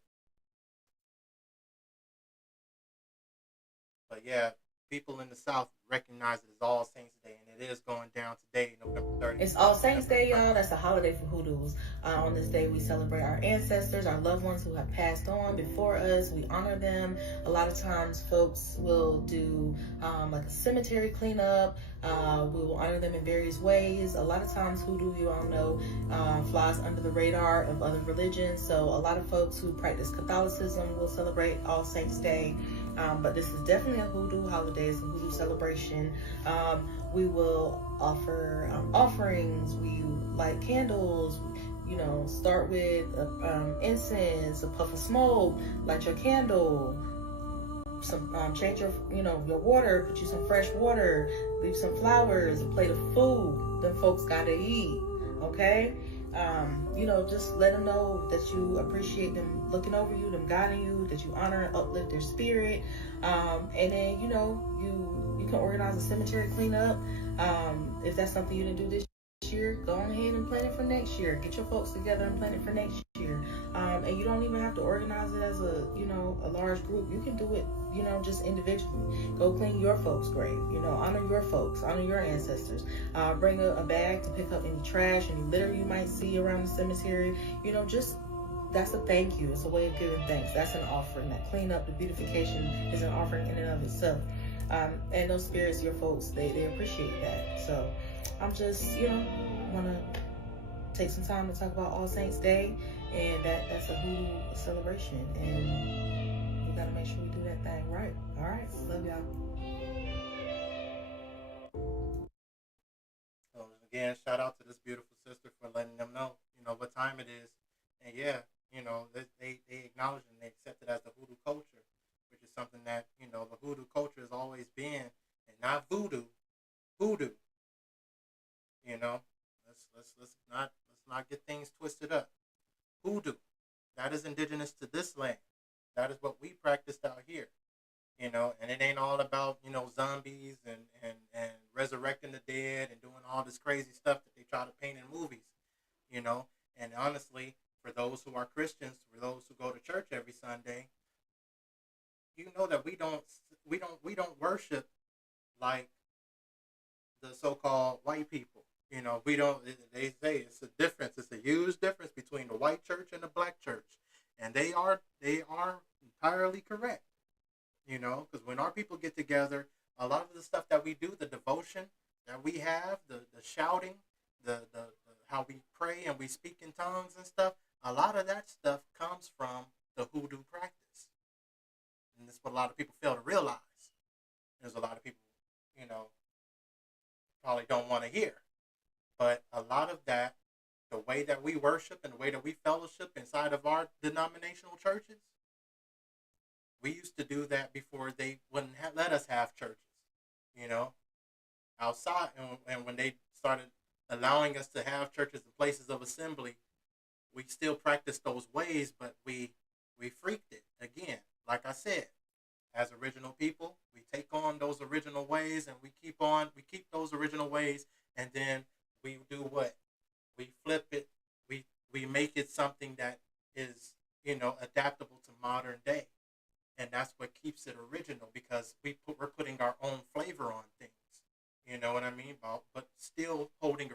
But yeah, people in the South recognize it as All Saints Day, and it is going down today, November 30th. It's All Saints Day, y'all. That's a holiday for hoodoos. On this day, we celebrate our ancestors, our loved ones who have passed on before us. We honor them. A lot of times, folks will do like a cemetery cleanup. We will honor them in various ways. A lot of times, hoodoo, you all know, flies under the radar of other religions. So a lot of folks who practice Catholicism will celebrate All Saints Day. But this is definitely a hoodoo holiday. It's a hoodoo celebration. We will offer offerings. We light candles. Start with incense, a puff of smoke, light your candle. Some change your your water. Put you some fresh water. Leave some flowers. A plate of food. Them folks gotta eat. Okay. Just let them know that you appreciate them looking over you, them guiding you, that you honor and uplift their spirit. And then, you can organize a cemetery cleanup. If that's something you didn't do this year, go on ahead and plan it for next year. Get your folks together and plan it for next year. And you don't even have to organize it as a large group. You can do it, just individually. Go clean your folks' grave. Honor your folks, honor your ancestors. Bring a bag to pick up any trash, any litter you might see around the cemetery. That's a thank you. It's a way of giving thanks. That's an offering. That cleanup, the beautification is an offering in and of itself. And those spirits, your folks, they appreciate that. So I'm just, want to take some time to talk about All Saints Day, and that's a hoodoo celebration, and we got to make sure we do that thing right. All right, love y'all. So again, shout out to this beautiful sister for letting them know, what time it is, and yeah, they acknowledge and they accept it as the hoodoo culture, which is something that the hoodoo culture has always been, and not voodoo, hoodoo. Let's not get things twisted up. Hoodoo, that is indigenous to this land. That is what we practiced out here. And it ain't all about zombies and resurrecting the dead and doing all this crazy stuff that they try to paint in movies. And honestly, for those who are Christians, for those who go to church every Sunday, that we don't worship like the so-called white people. We don't. They say it's a difference. It's a huge difference between the white church and the black church, and they are entirely correct. Because when our people get together, a lot of the stuff that we do, the devotion, that we have, the shouting, the how we pray and we speak in tongues and stuff, a lot of that stuff comes from the hoodoo practice. And that's what a lot of people fail to realize. There's a lot of people, you know, probably don't want to hear. But a lot of that, the way that we worship and the way that we fellowship inside of our denominational churches, we used to do that before they wouldn't let us have churches, you know, outside. And when they started allowing us to have churches and places of assembly, we still practiced those ways, but we freaked it again. Like I said, as original people, we take on those original ways and we keep those original ways, and then we do what? We flip it, we make it something that is, adaptable to modern day. And that's what keeps it original, because we're putting our own flavor on things. You know what I mean? But still holding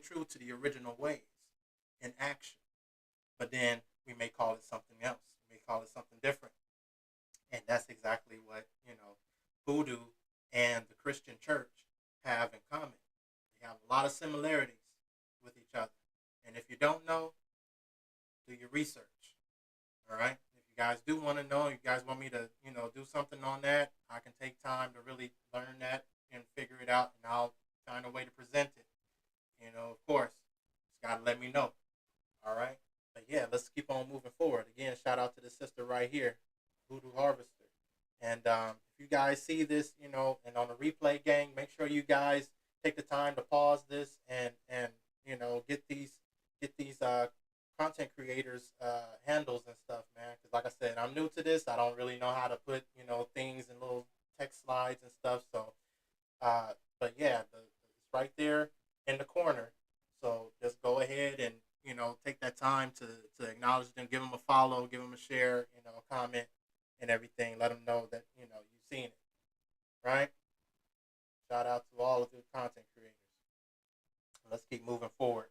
true to the original ways in action. But then we may call it something else. We may call it something different. And that's exactly what, Voodoo and the Christian church have in common. They have a lot of similarities with each other. And if you don't know, do your research. All right? If you guys do want to know, you guys want me to, do something on that, I can take time to really learn that and figure it out, and I'll find a way to present it. Of course, just got to let me know. All right? But yeah, let's keep on moving forward. Again, shout out to the sister right here, Voodoo Harvester. And if you guys see this, and on the replay, gang, make sure you guys take the time to pause this and get these content creators handles and stuff, man. Because like I said, I'm new to this. I don't really know how to put things in little text slides and stuff. So, but yeah, it's right there in the corner. So just go ahead and take that time to acknowledge them, give them a follow, give them a share, a comment, and everything. Let them know that you've seen it, right? Shout out to all of the content creators. Let's keep moving forward.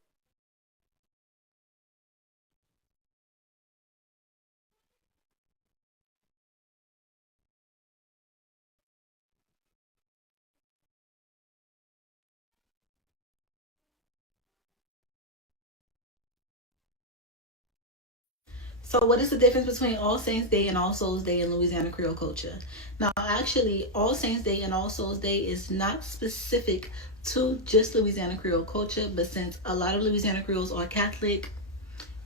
So, what is the difference between All Saints Day and All Souls Day in Louisiana Creole culture? Now, actually, All Saints Day and All Souls Day is not specific to just Louisiana Creole culture, but since a lot of Louisiana Creoles are Catholic,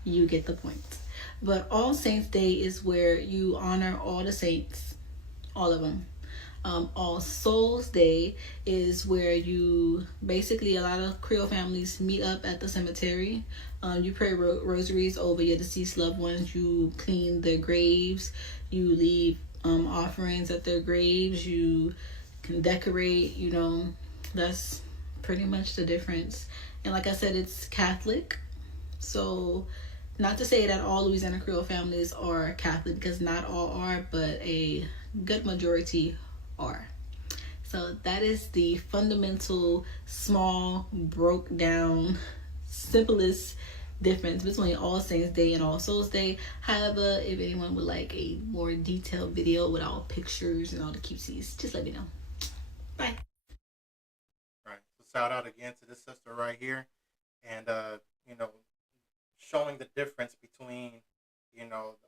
you get the point. But All Saints Day is where you honor all the saints, all of them. All Souls Day is where you basically, a lot of Creole families meet up at the cemetery. You pray rosaries over your deceased loved ones. You clean their graves. You leave offerings at their graves. You can decorate. That's pretty much the difference. And like I said, it's Catholic. So, not to say that all Louisiana Creole families are Catholic, because not all are, but a good majority are. So that is the fundamental, small, broke down, simplest difference between All Saints Day and All Souls Day. However, if anyone would like a more detailed video with all pictures and all the cutesies, just let me know. Bye. Right. So shout out again to this sister right here, and showing the difference between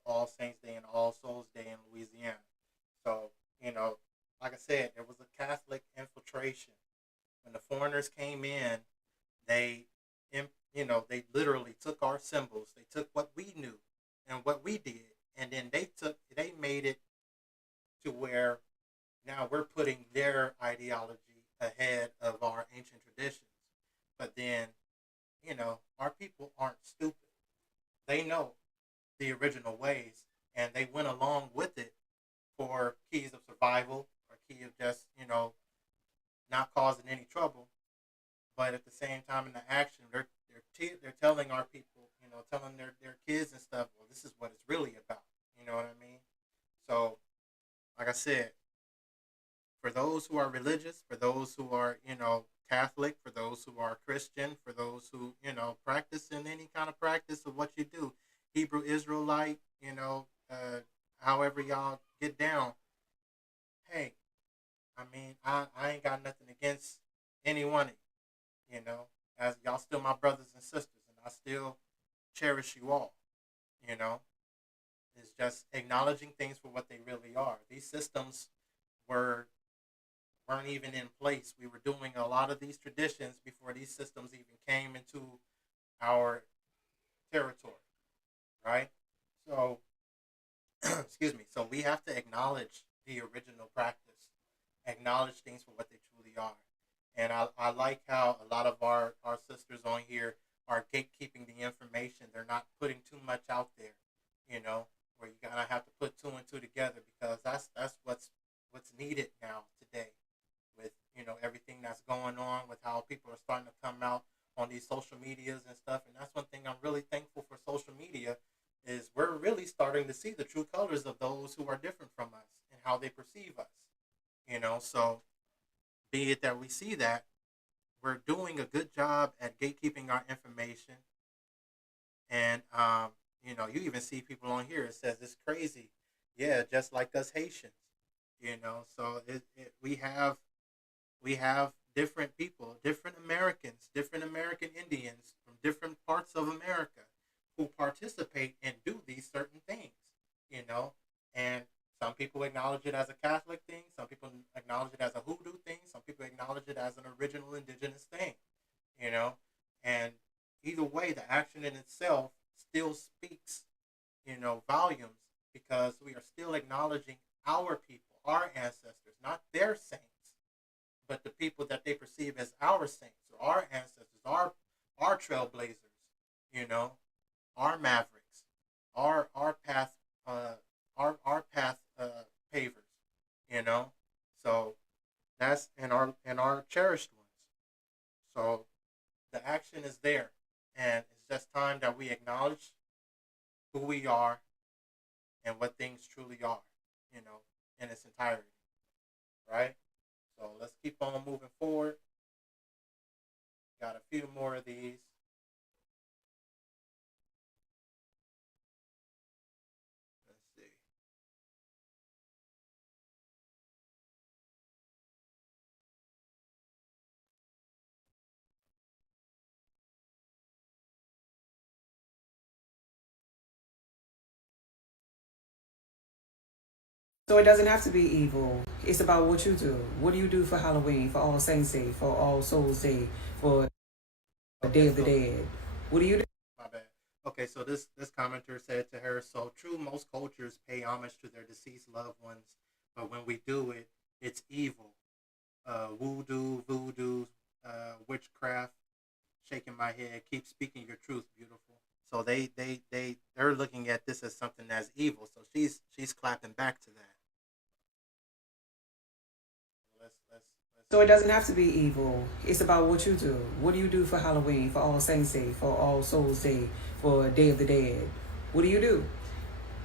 All Saints Day and All Souls Day in Louisiana. So like I said, there was a Catholic infiltration. When the foreigners came in, they literally took our symbols. They took what we knew and what we did, and then they made it to where now we're putting their ideology ahead of our ancient traditions. But then, our people aren't stupid. They know the original ways, and they went along with it for keys of survival, or key of just, not causing any trouble. But at the same time, in the action, they're telling our people, telling their kids and stuff, well, this is what it's really about. You know what I mean? So, like I said, for those who are religious, for those who are, Catholic, for those who are Christian, for those who, practice in any kind of practice of what you do, Hebrew Israelite, however y'all get down, hey, I mean, I ain't got nothing against any one of you. You know, as y'all still my brothers and sisters, and I still cherish you all. You know, it's just acknowledging things for what they really are. These systems were weren't even in place. We were doing a lot of these traditions before these systems even came into our territory, right? So, excuse me. So we have to acknowledge the original practice, acknowledge things for what they truly are. And I like how a lot of our sisters on here are gatekeeping the information. They're not putting too much out there, you know, where you gotta have to put two and two together because that's what's needed now today with everything that's going on with how people are starting to come out on these social medias and stuff. And that's one thing I'm really thankful for social media is we're really starting to see the true colors of those who are different from us and how they perceive us. So be it that we see that we're doing a good job at gatekeeping our information, and you even see people on here. It says it's crazy, yeah, just like us Haitians. So we have different people, different Americans, different American Indians from different parts of America who participate and do these certain things, you know, and some people acknowledge it as a Catholic thing, some people acknowledge it as a hoodoo thing, some people acknowledge it as an original indigenous thing, you know, and either way, the action in itself still speaks, volumes because we are still acknowledging our people, our ancestors, not their saints but the people that they perceive as our saints or our ancestors, our trailblazers, you know, our mavericks, our path, our path pavers, you know. So that's and our cherished ones. So the action is there, and it's just time that we acknowledge who we are and what things truly are, in its entirety, right? So let's keep on moving forward. Got a few more of these. Let's see. So it doesn't have to be evil. It's about what you do. What do you do for Halloween, for All Saints Day, for All Souls Day, for the Day Okay, of the so Dead? What do you do? my bad. Okay, so this commenter said to her, so true, most cultures pay homage to their deceased loved ones, but when we do it, it's evil. Voodoo, witchcraft. Shaking my head. Keep speaking your truth, beautiful. So they're looking at this as something that's evil. So she's clapping back to that. Let's So it doesn't have to be evil. It's about what you do. What do you do for Halloween, for All Saints Day, for All Souls Day, for Day of the Dead? What do you do?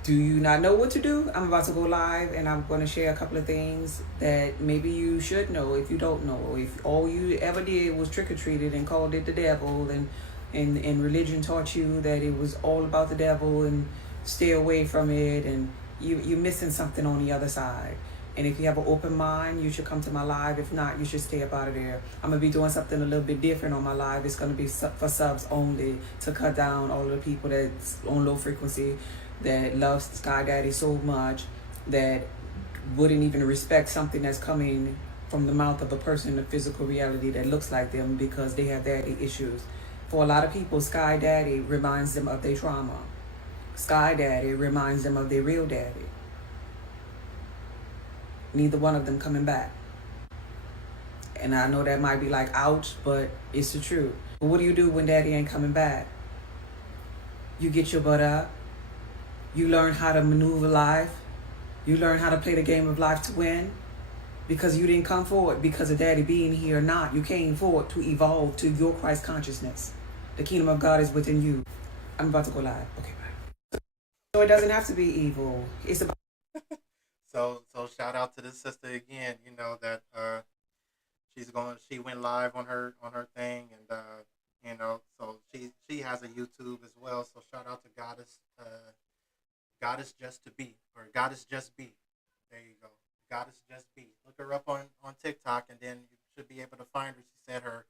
Do you not know what to do? I'm about to go live and I'm going to share a couple of things that maybe you should know if you don't know. If all you ever did was trick or treated and called it the devil, and religion taught you that it was all about the devil and stay away from it, and you're missing something on the other side. And if you have an open mind, you should come to my live. If not, you should stay up out of there. I'm going to be doing something a little bit different on my live. It's going to be for subs only to cut down all of the people that's on low frequency that loves Sky Daddy so much that wouldn't even respect something that's coming from the mouth of a person in the physical reality that looks like them because they have daddy issues. For a lot of people, Sky Daddy reminds them of their trauma. Sky Daddy reminds them of their real daddy. Neither one of them coming back. And I know that might be like, ouch, but it's the truth. But what do you do when daddy ain't coming back? You get your butt up. You learn how to maneuver life. You learn how to play the game of life to win. Because you didn't come forward because of daddy being here or not. You came forward to evolve to your Christ consciousness. The kingdom of God is within you. I'm about to go live. Okay, bye. So it doesn't have to be evil. It's about so shout out to this sister again. You know that she went live on her thing, and so she has a YouTube as well. So shout out to Goddess Just to Be, or Goddess Just Be. There you go. Goddess Just Be. Look her up on TikTok, and then you should be able to find her. She said her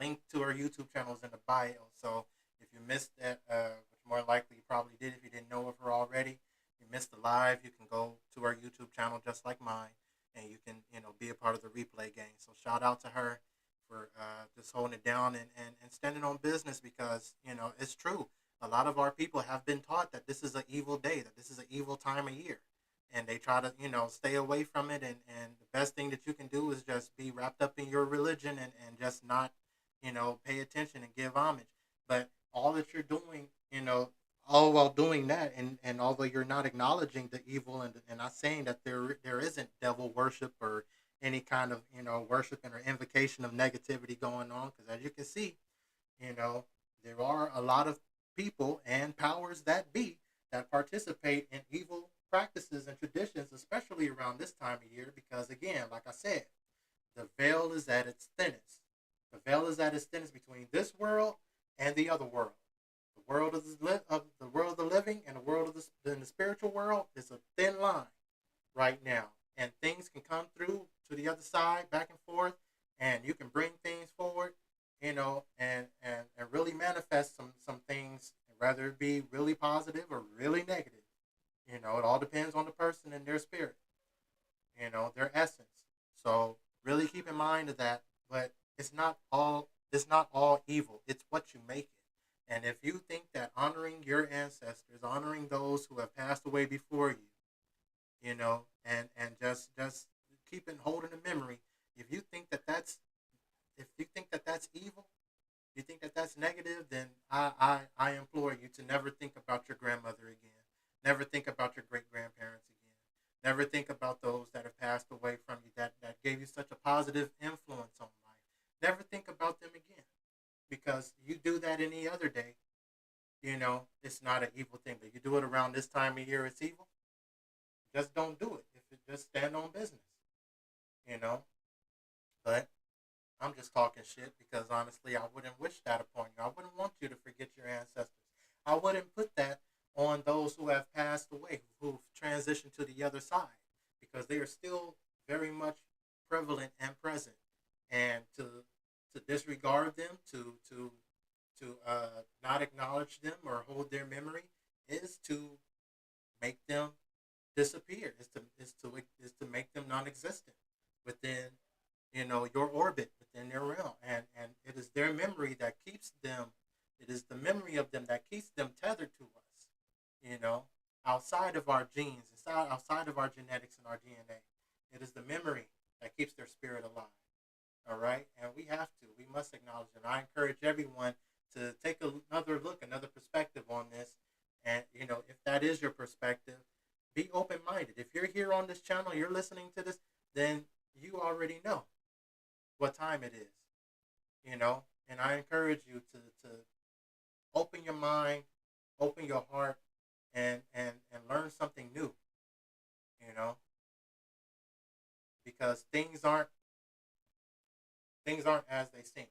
link to her YouTube channel is in the bio. So if you missed that, which more likely you probably did if you didn't know of her already, you missed the live, you can go to her YouTube channel just like mine, and you can be a part of the replay game. So shout out to her for just holding it down and standing on business, because it's true. A lot of our people have been taught that this is an evil day, that this is an evil time of year, and they try to stay away from it. And the best thing that you can do is just be wrapped up in your religion, and just not pay attention and give homage. But all that you're doing, all while doing that, and although you're not acknowledging the evil, and not saying that there isn't devil worship or any kind of worshiping or invocation of negativity going on, because as you can see, there are a lot of people and powers that be that participate in evil practices and traditions, especially around this time of year, because again, like I said, the veil is at its thinnest. The veil is at its thinnest between this world and the other world. The world the world of the living and the world of the spiritual world is a thin line right now, and things can come through to the other side, back and forth, and you can bring things forward, and really manifest some things, whether it be really positive or really negative. It all depends on the person and their spirit, their essence. So really keep in mind of that. But it's not all evil. It's what you make it. And if you think that honoring your ancestors, honoring those who have passed away before you, and just keeping holding the memory, if you think that that's evil, you think that that's negative, then I implore you to never think about your grandmother again. Never think about your great grandparents again. Never think about those that have passed away from you, that gave you such a positive influence on life. Never think about them again. Because you do that any other day, it's not an evil thing. But you do it around this time of year, it's evil. Just don't do it. If it just stand on business, you know. But I'm just talking shit because honestly, I wouldn't wish that upon you. I wouldn't want you to forget your ancestors. I wouldn't put that on those who have passed away, who've transitioned to the other side, because they are still very much prevalent and present. And to disregard them, to not acknowledge them or hold their memory, is to make them disappear. Is to make them non-existent within your orbit, within their realm, and it is their memory that keeps them. It is the memory of them that keeps them tethered to us. Outside of our genes, outside of our genetics and our DNA, it is the memory that keeps their spirit alive. All right, and we must acknowledge it. I encourage everyone to take another look, another perspective on this, and if that is your perspective, be open-minded. If you're here on this channel, you're listening to this, then you already know what time it is, and I encourage you to open your mind, open your heart, and learn something new, because things aren't as they seem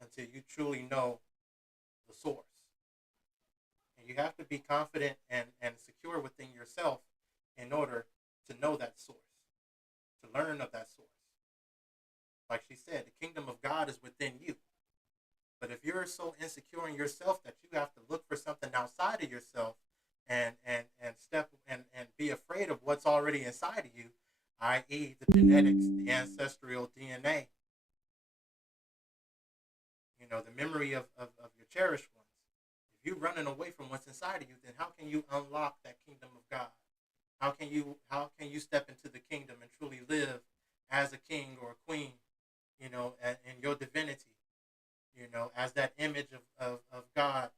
until you truly know the source. And you have to be confident and secure within yourself in order to know that source, to learn of that source. Like she said, the kingdom of God is within you. But if you're so insecure in yourself that you have to look for something outside of yourself and step and be afraid of what's already inside of you, i.e. the genetics, the ancestral DNA, the memory of your cherished ones. If you're running away from what's inside of you, then how can you unlock that kingdom of God? How can you step into the kingdom and truly live as a king or a queen, in your divinity, as that image of God,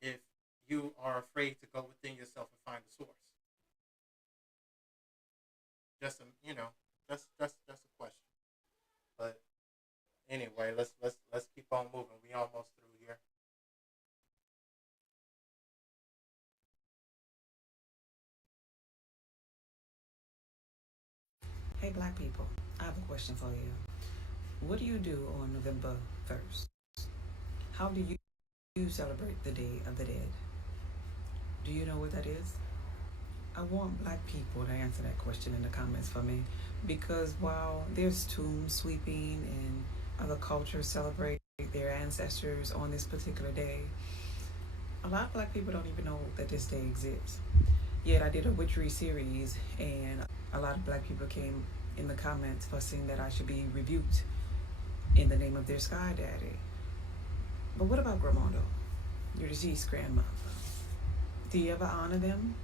if you are afraid to go within yourself and find the source? That's a question. But anyway, let's keep on moving. We almost through here. Hey, black people, I have a question for you. What do you do on November 1st? How do you celebrate the Day of the Dead? Do you know what that is? I want black people to answer that question in the comments for me, Because while there's tomb sweeping and other cultures celebrate their ancestors on this particular day, a lot of black people don't even know that this day exists. Yet I did a witchery series, and a lot of black people came in the comments fussing that I should be rebuked in the name of their sky daddy. But what about Grandmother, your deceased grandmother? Do you ever honor them?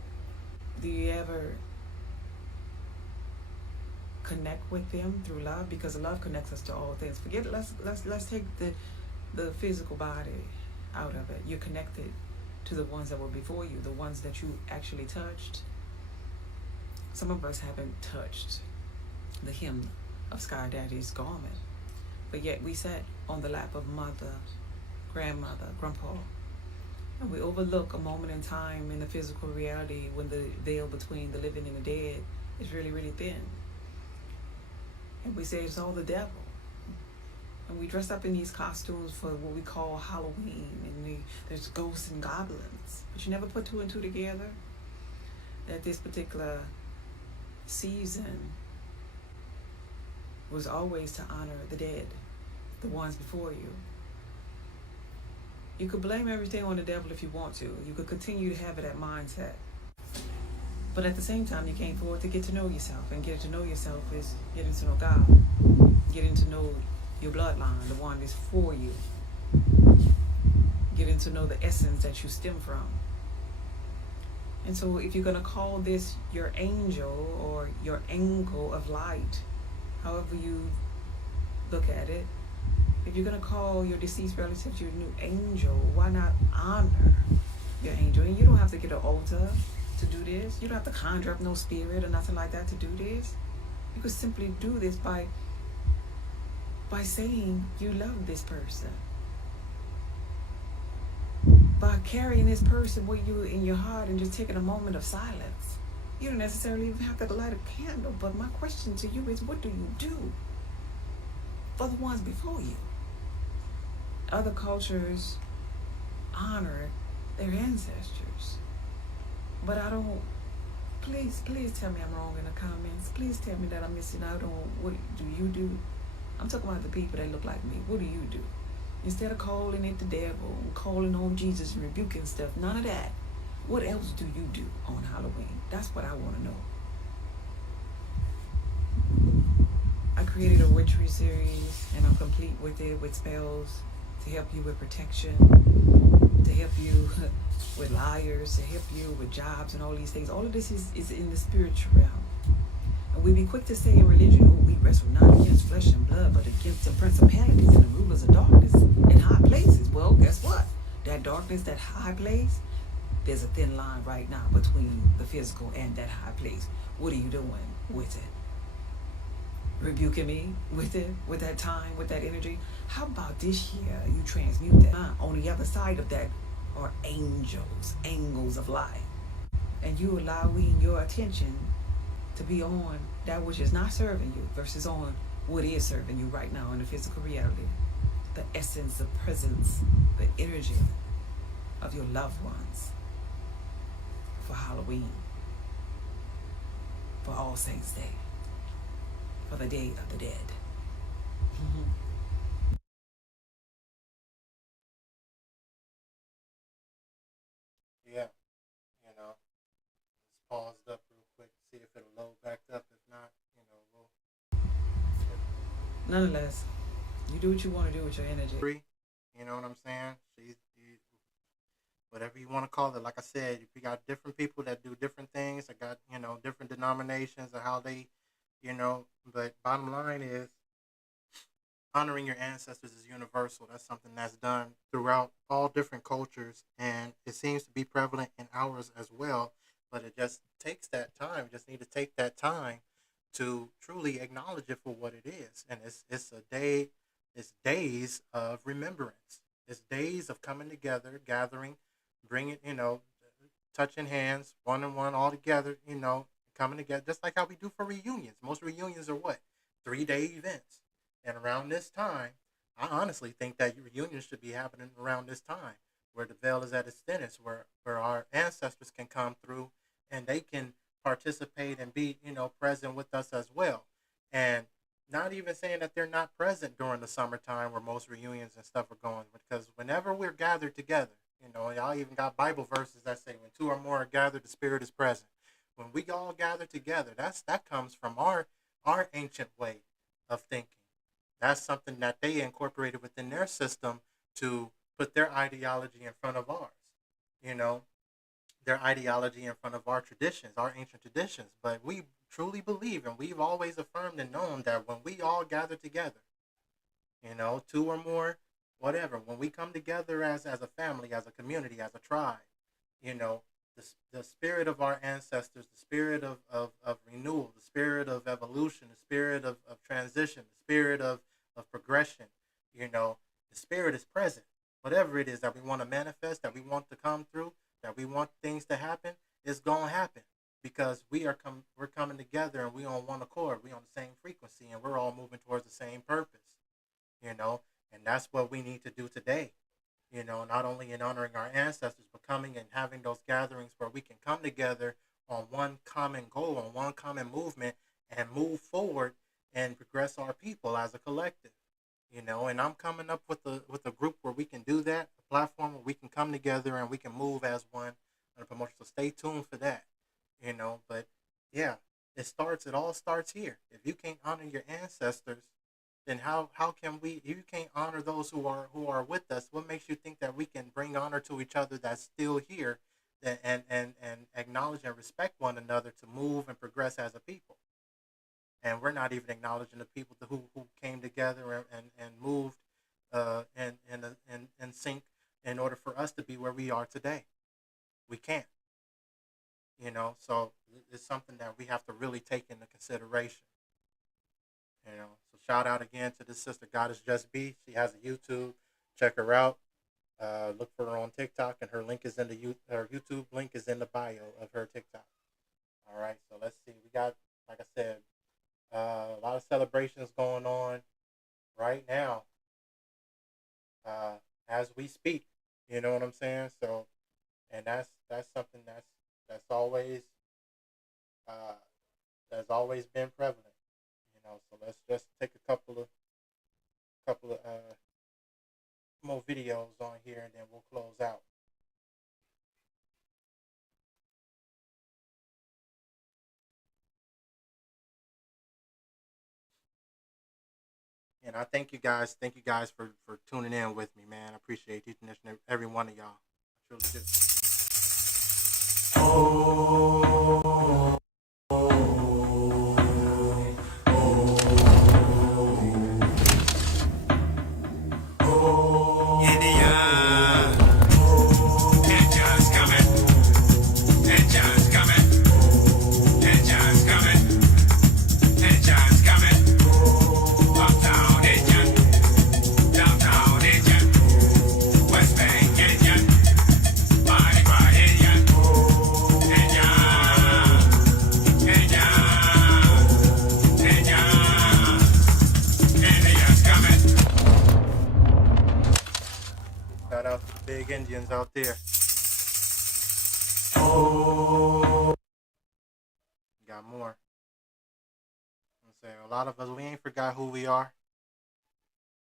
Do you ever connect with them through love? Because love connects us to all things. Forget it. Let's take the physical body out of it. You're connected to the ones that were before you, the ones that you actually touched. Some of us haven't touched the hem of Sky Daddy's garment, but yet we sat on the lap of mother, grandmother, grandpa, and we overlook a moment in time in the physical reality when the veil between the living and the dead is really, really thin. And we say it's all the devil. And we dress up in these costumes for what we call Halloween, and there's ghosts and goblins. But you never put two and two together that this particular season was always to honor the dead, the ones before you. You could blame everything on the devil if you want to. You could continue to have that mindset. But at the same time, you came forward to get to know yourself. And getting to know yourself is getting to know God, getting to know your bloodline, the one that's for you, getting to know the essence that you stem from. And so if you're going to call this your angel or your angle of light, however you look at it, if you're going to call your deceased relatives your new angel, why not honor your angel? And you don't have to get an altar to do this. You don't have to conjure up no spirit or nothing like that to do this. You could simply do this by saying you love this person, by carrying this person with you in your heart and just taking a moment of silence. You don't necessarily even have to light a candle, but my question to you is, what do you do for the ones before you? Other cultures honor their ancestors, but I don't. Please tell me I'm wrong in the comments. Please tell me that I'm missing out on what do you do? I'm talking about the people that look like me. What do you do? Instead of calling it the devil, calling on Jesus and rebuking stuff, none of that. What else do you do on Halloween? That's what I want to know. I created a witchery series, and I'm complete with it, with spells to help you with protection, to help you with liars, to help you with jobs and all these things. All of this is in the spiritual realm. And we be quick to say in religion, oh, we wrestle not against flesh and blood, but against the principalities and the rulers of darkness in high places. Well, guess what? That darkness, that high place, there's a thin line right now between the physical and that high place. What are you doing with it? Rebuking me with it, with that time, with that energy? How about this year you transmute that? On the other side of that are angels, angles of light. And you allowing your attention to be on that which is not serving you versus on what is serving you right now in the physical reality. The essence, the presence, the energy of your loved ones for Halloween, for All Saints Day, for the Day of the Dead. Yeah, it's paused up real quick to see if it'll load back up. If not, we'll. Nonetheless, you do what you want to do with your energy. You know what I'm saying? Whatever you want to call it. Like I said, we got different people that do different things. I got, different denominations of how they, but bottom line is honoring your ancestors is universal. That's something that's done throughout all different cultures, and it seems to be prevalent in ours as well. But it just takes that time. You just need to take that time to truly acknowledge it for what it is. And it's a day, it's days of remembrance. It's days of coming together, gathering, bringing, touching hands, one on one, all together, coming together, just like how we do for reunions. Most reunions are what? 3-day events. And around this time, I honestly think that reunions should be happening around this time, where the veil is at its thinnest, where our ancestors can come through and they can participate and be, present with us as well. And not even saying that they're not present during the summertime where most reunions and stuff are going, because whenever we're gathered together, y'all even got Bible verses that say when two or more are gathered, the Spirit is present. When we all gather together, that comes from our ancient way of thinking. That's something that they incorporated within their system to put their ideology in front of ours. You know, their ideology in front of our traditions, our ancient traditions. But we truly believe, and we've always affirmed and known that when we all gather together, two or more, whatever, when we come together as a family, as a community, as a tribe, you know, the spirit of our ancestors, the spirit of renewal, the spirit of evolution, the spirit of transition, the spirit of progression, the spirit is present. Whatever it is that we want to manifest, that we want to come through, that we want things to happen, it's gonna happen because we're coming together and we on one accord, we on the same frequency, and we're all moving towards the same purpose, you know, and that's what we need to do today. Not only in honoring our ancestors, but coming and having those gatherings where we can come together on one common goal, on one common movement, and move forward and progress our people as a collective. And I'm coming up with a group where we can do that, a platform where we can come together and we can move as one on a promotion. So stay tuned for that. But yeah, it all starts here. If you can't honor your ancestors, then how can we? If you can't honor those who are with us, what makes you think that we can bring honor to each other that's still here, and acknowledge and respect one another to move and progress as a people? And we're not even acknowledging the people who came together and moved in sync in order for us to be where we are today. We can't. So it's something that we have to really take into consideration. So shout out again to this sister, Goddess Just Be. She has a YouTube. Check her out. Look for her on TikTok, and her link is her YouTube link is in the bio of her TikTok. All right, so let's see. We got, like I said, a lot of celebrations going on right now as we speak. You know what I'm saying? So, and that's something that's always been prevalent. So let's just take a couple of more videos on here, and then we'll close out. And I thank you guys. Thank you guys for tuning in with me, man. I appreciate each and every one of y'all. I truly do. Shout out to the big Indians out there. Got more. I'm saying a lot of us, we ain't forgot who we are.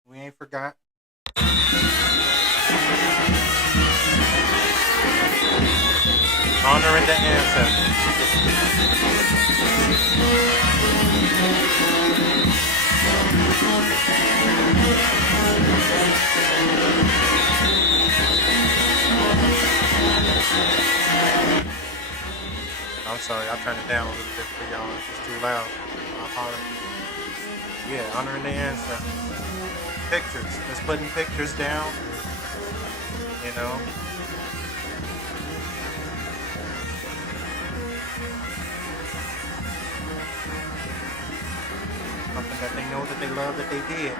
We ain't forgot. Honoring the ancestors. I'm sorry, I'll turn it down a little bit for y'all. It's too loud. I apologize. Yeah, honoring the ancestors. Pictures. Just putting pictures down. Something that they know that they love that they did.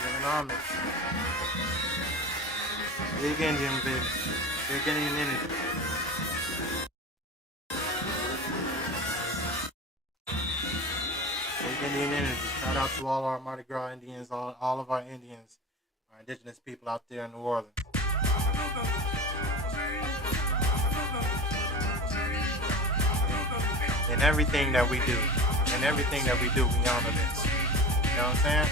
Giving homage. Big Indian business. Big Indian energy. Big Indian energy. Shout out to all our Mardi Gras Indians, all of our Indians, our indigenous people out there in New Orleans. In everything that we do, in everything that we do, we honor this. You know what I'm saying?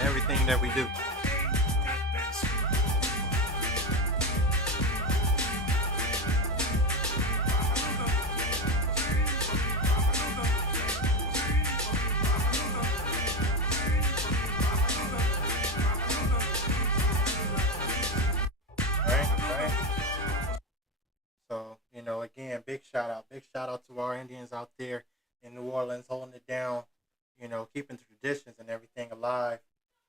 In everything that we do. Right? Right? So, again, big shout out to our Indians out there in New Orleans holding it down, keeping the traditions and everything alive.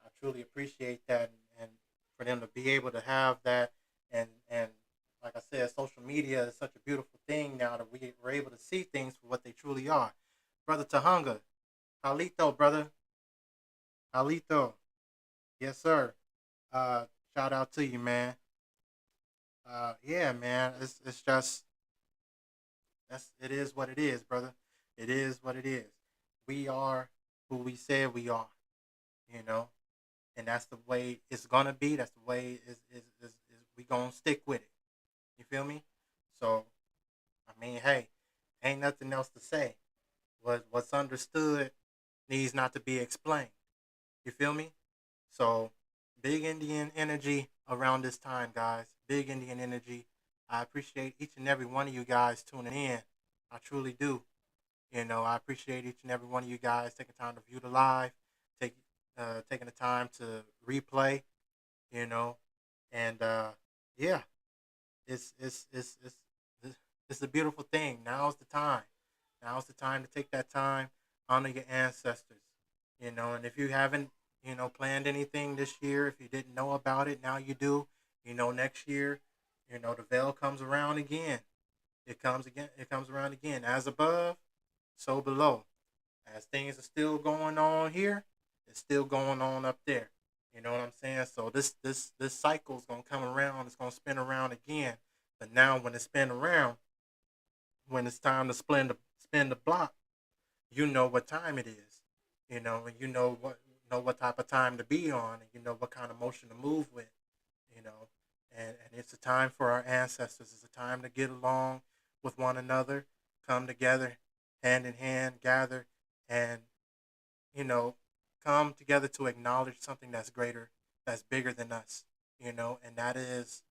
I truly appreciate that, and for them to be able to have that, and like I said, social media is such a beautiful thing now that we're able to see things for what they truly are. Brother Tahunga, Halito, brother, Halito, yes sir. Uh, Shout out to you, man. Yeah, man, it's just it is what it is, brother. It is what it is. We are who we said we are, you know, and that's the way it's gonna be. That's the way is we gonna stick with it. You feel me? So I mean, hey, ain't nothing else to say. What's understood needs not to be explained. You feel me? So big Indian energy around this time, guys. Big Indian energy. I appreciate each and every one of you guys tuning in. I truly do. I appreciate each and every one of you guys taking time to view the live, take taking the time to replay, you know, and yeah, it's it's a beautiful thing. Now's the time. Now's the time to take that time, honor your ancestors, and if you haven't, planned anything this year, if you didn't know about it, now you do. Next year, the veil comes around again. It comes again. It comes around again. As above, so below. As things are still going on here, it's still going on up there. You know what I'm saying? So this cycle is gonna come around. It's gonna spin around again. But now, when it spin around, when it's time to spin the block, you know what time it is. And you know what type of time to be on, and you know what kind of motion to move with. You know, and it's a time for our ancestors. It's a time to get along with one another, come together, hand in hand, gather, and you know, come together to acknowledge something that's greater, that's bigger than us. And that is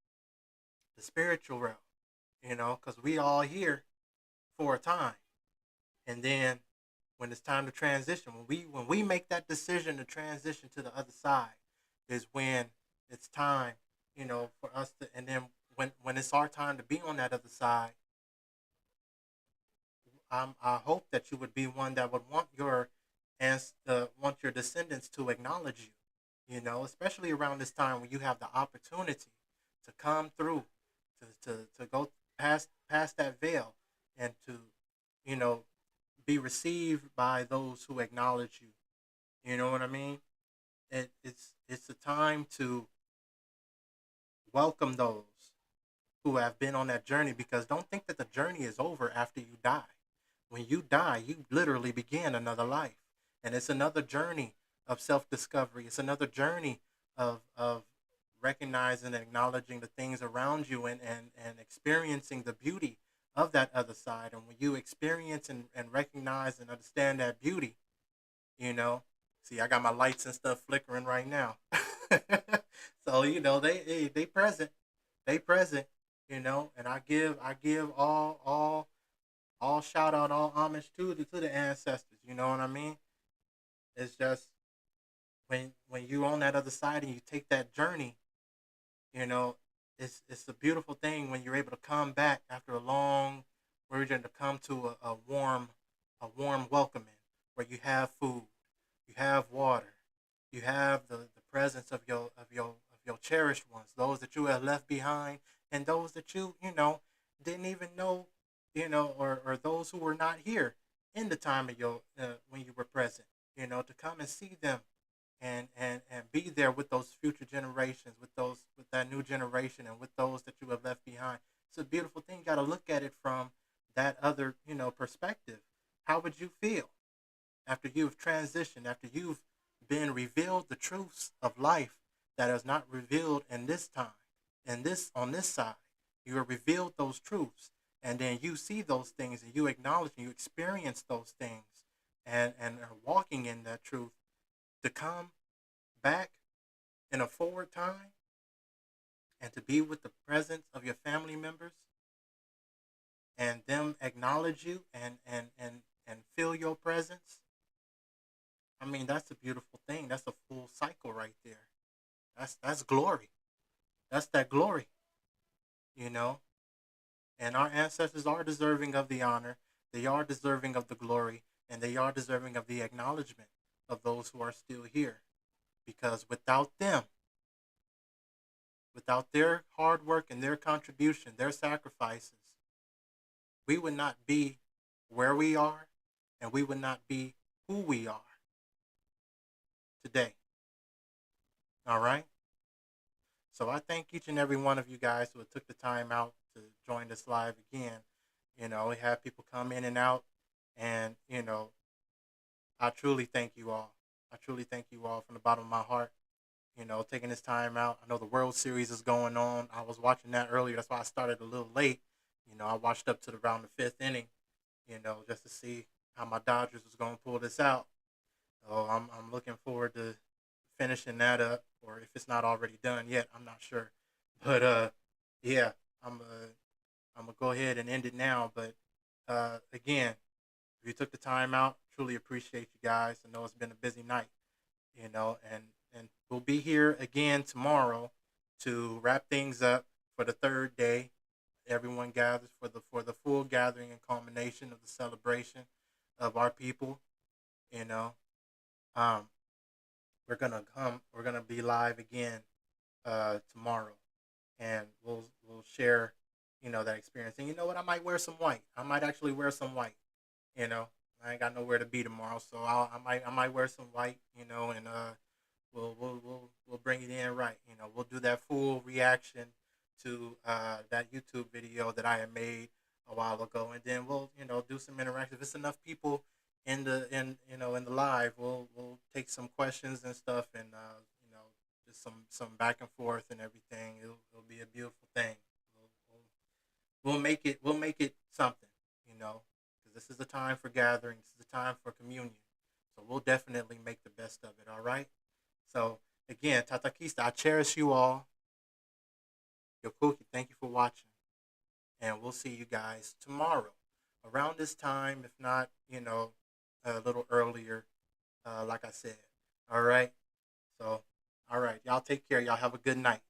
the spiritual realm. Because we all here for a time, and then when it's time to transition, when we make that decision to transition to the other side, is when it's time, for us to. And then when it's our time to be on that other side, I hope that you would be one that would want your descendants to acknowledge you. Especially around this time when you have the opportunity to come through, to go past that veil, and to you know be received by those who acknowledge you. You know what I mean? It's a time to welcome those who have been on that journey, because don't think that the journey is over after you die. When you die, you literally begin another life. And it's another journey of self discovery. It's another journey of recognizing and acknowledging the things around you, and experiencing the beauty of that other side. And when you experience and recognize and understand that beauty, you know, see, I got my lights and stuff flickering right now. So, they present. They present, and I give all shout out, all homage to the ancestors. You know what I mean? It's just when you on that other side and you take that journey, you know, it's a beautiful thing when you're able to come back after a long version, to come to a warm welcoming, where you have food, you have water, you have the presence of your cherished ones, those that you have left behind, and those that didn't even know, or those who were not here in the time of your when you were present, to come and see them, and be there with those future generations, with that new generation, and with those that you have left behind. It's a beautiful thing. You got to look at it from that other perspective. How would you feel after you've transitioned, after you've been revealed the truths of life that is not revealed in this time, and this on this side. You are revealed those truths, and then you see those things, and you acknowledge and you experience those things, and are walking in that truth to come back in a forward time and to be with the presence of your family members and them acknowledge you and feel your presence. I mean, that's a beautiful thing. That's a full cycle right there. That's glory. That's that glory, you know. And our ancestors are deserving of the honor. They are deserving of the glory, and they are deserving of the acknowledgement of those who are still here. Because without them, without their hard work and their contribution, their sacrifices, we would not be where we are, and we would not be who we are today. All right? So I thank each and every one of you guys who took the time out to join this live again. You know, we have people come in and out, and, you know, I truly thank you all. I truly thank you all from the bottom of my heart, you know, taking this time out. I know the World Series is going on. I was watching that earlier. That's why I started a little late. You know, I watched up to around the fifth inning, you know, just to see how my Dodgers was going to pull this out. So I'm looking forward to finishing that up, or if it's not already done yet, I'm not sure. But yeah, I'm gonna go ahead and end it now. But again, if you took the time out, truly appreciate you guys. I know it's been a busy night, you know, and we'll be here again tomorrow to wrap things up for the third day. Everyone gathers for the full gathering and culmination of the celebration of our people. You know, um, we're gonna be live again tomorrow, and we'll share, you know, that experience. And you know what? I might wear some white. I might actually wear some white. You know, I ain't got nowhere to be tomorrow, so I might wear some white. You know, and we'll bring it in right. You know, we'll do that full reaction to that YouTube video that I had made a while ago, and then we'll, you know, do some interaction. If it's enough people in you know, in the live, we'll take some questions and stuff, and you know, just some back and forth and everything. It'll be a beautiful thing. We'll make it something, you know, because this is the time for gathering. This is the time for communion. So we'll definitely make the best of it. All right. So again, Tatakista, I cherish you all. Yokoki, thank you for watching, and we'll see you guys tomorrow around this time, if not, you know, a little earlier. Like I said. All right. So, all right. Y'all take care. Y'all have a good night.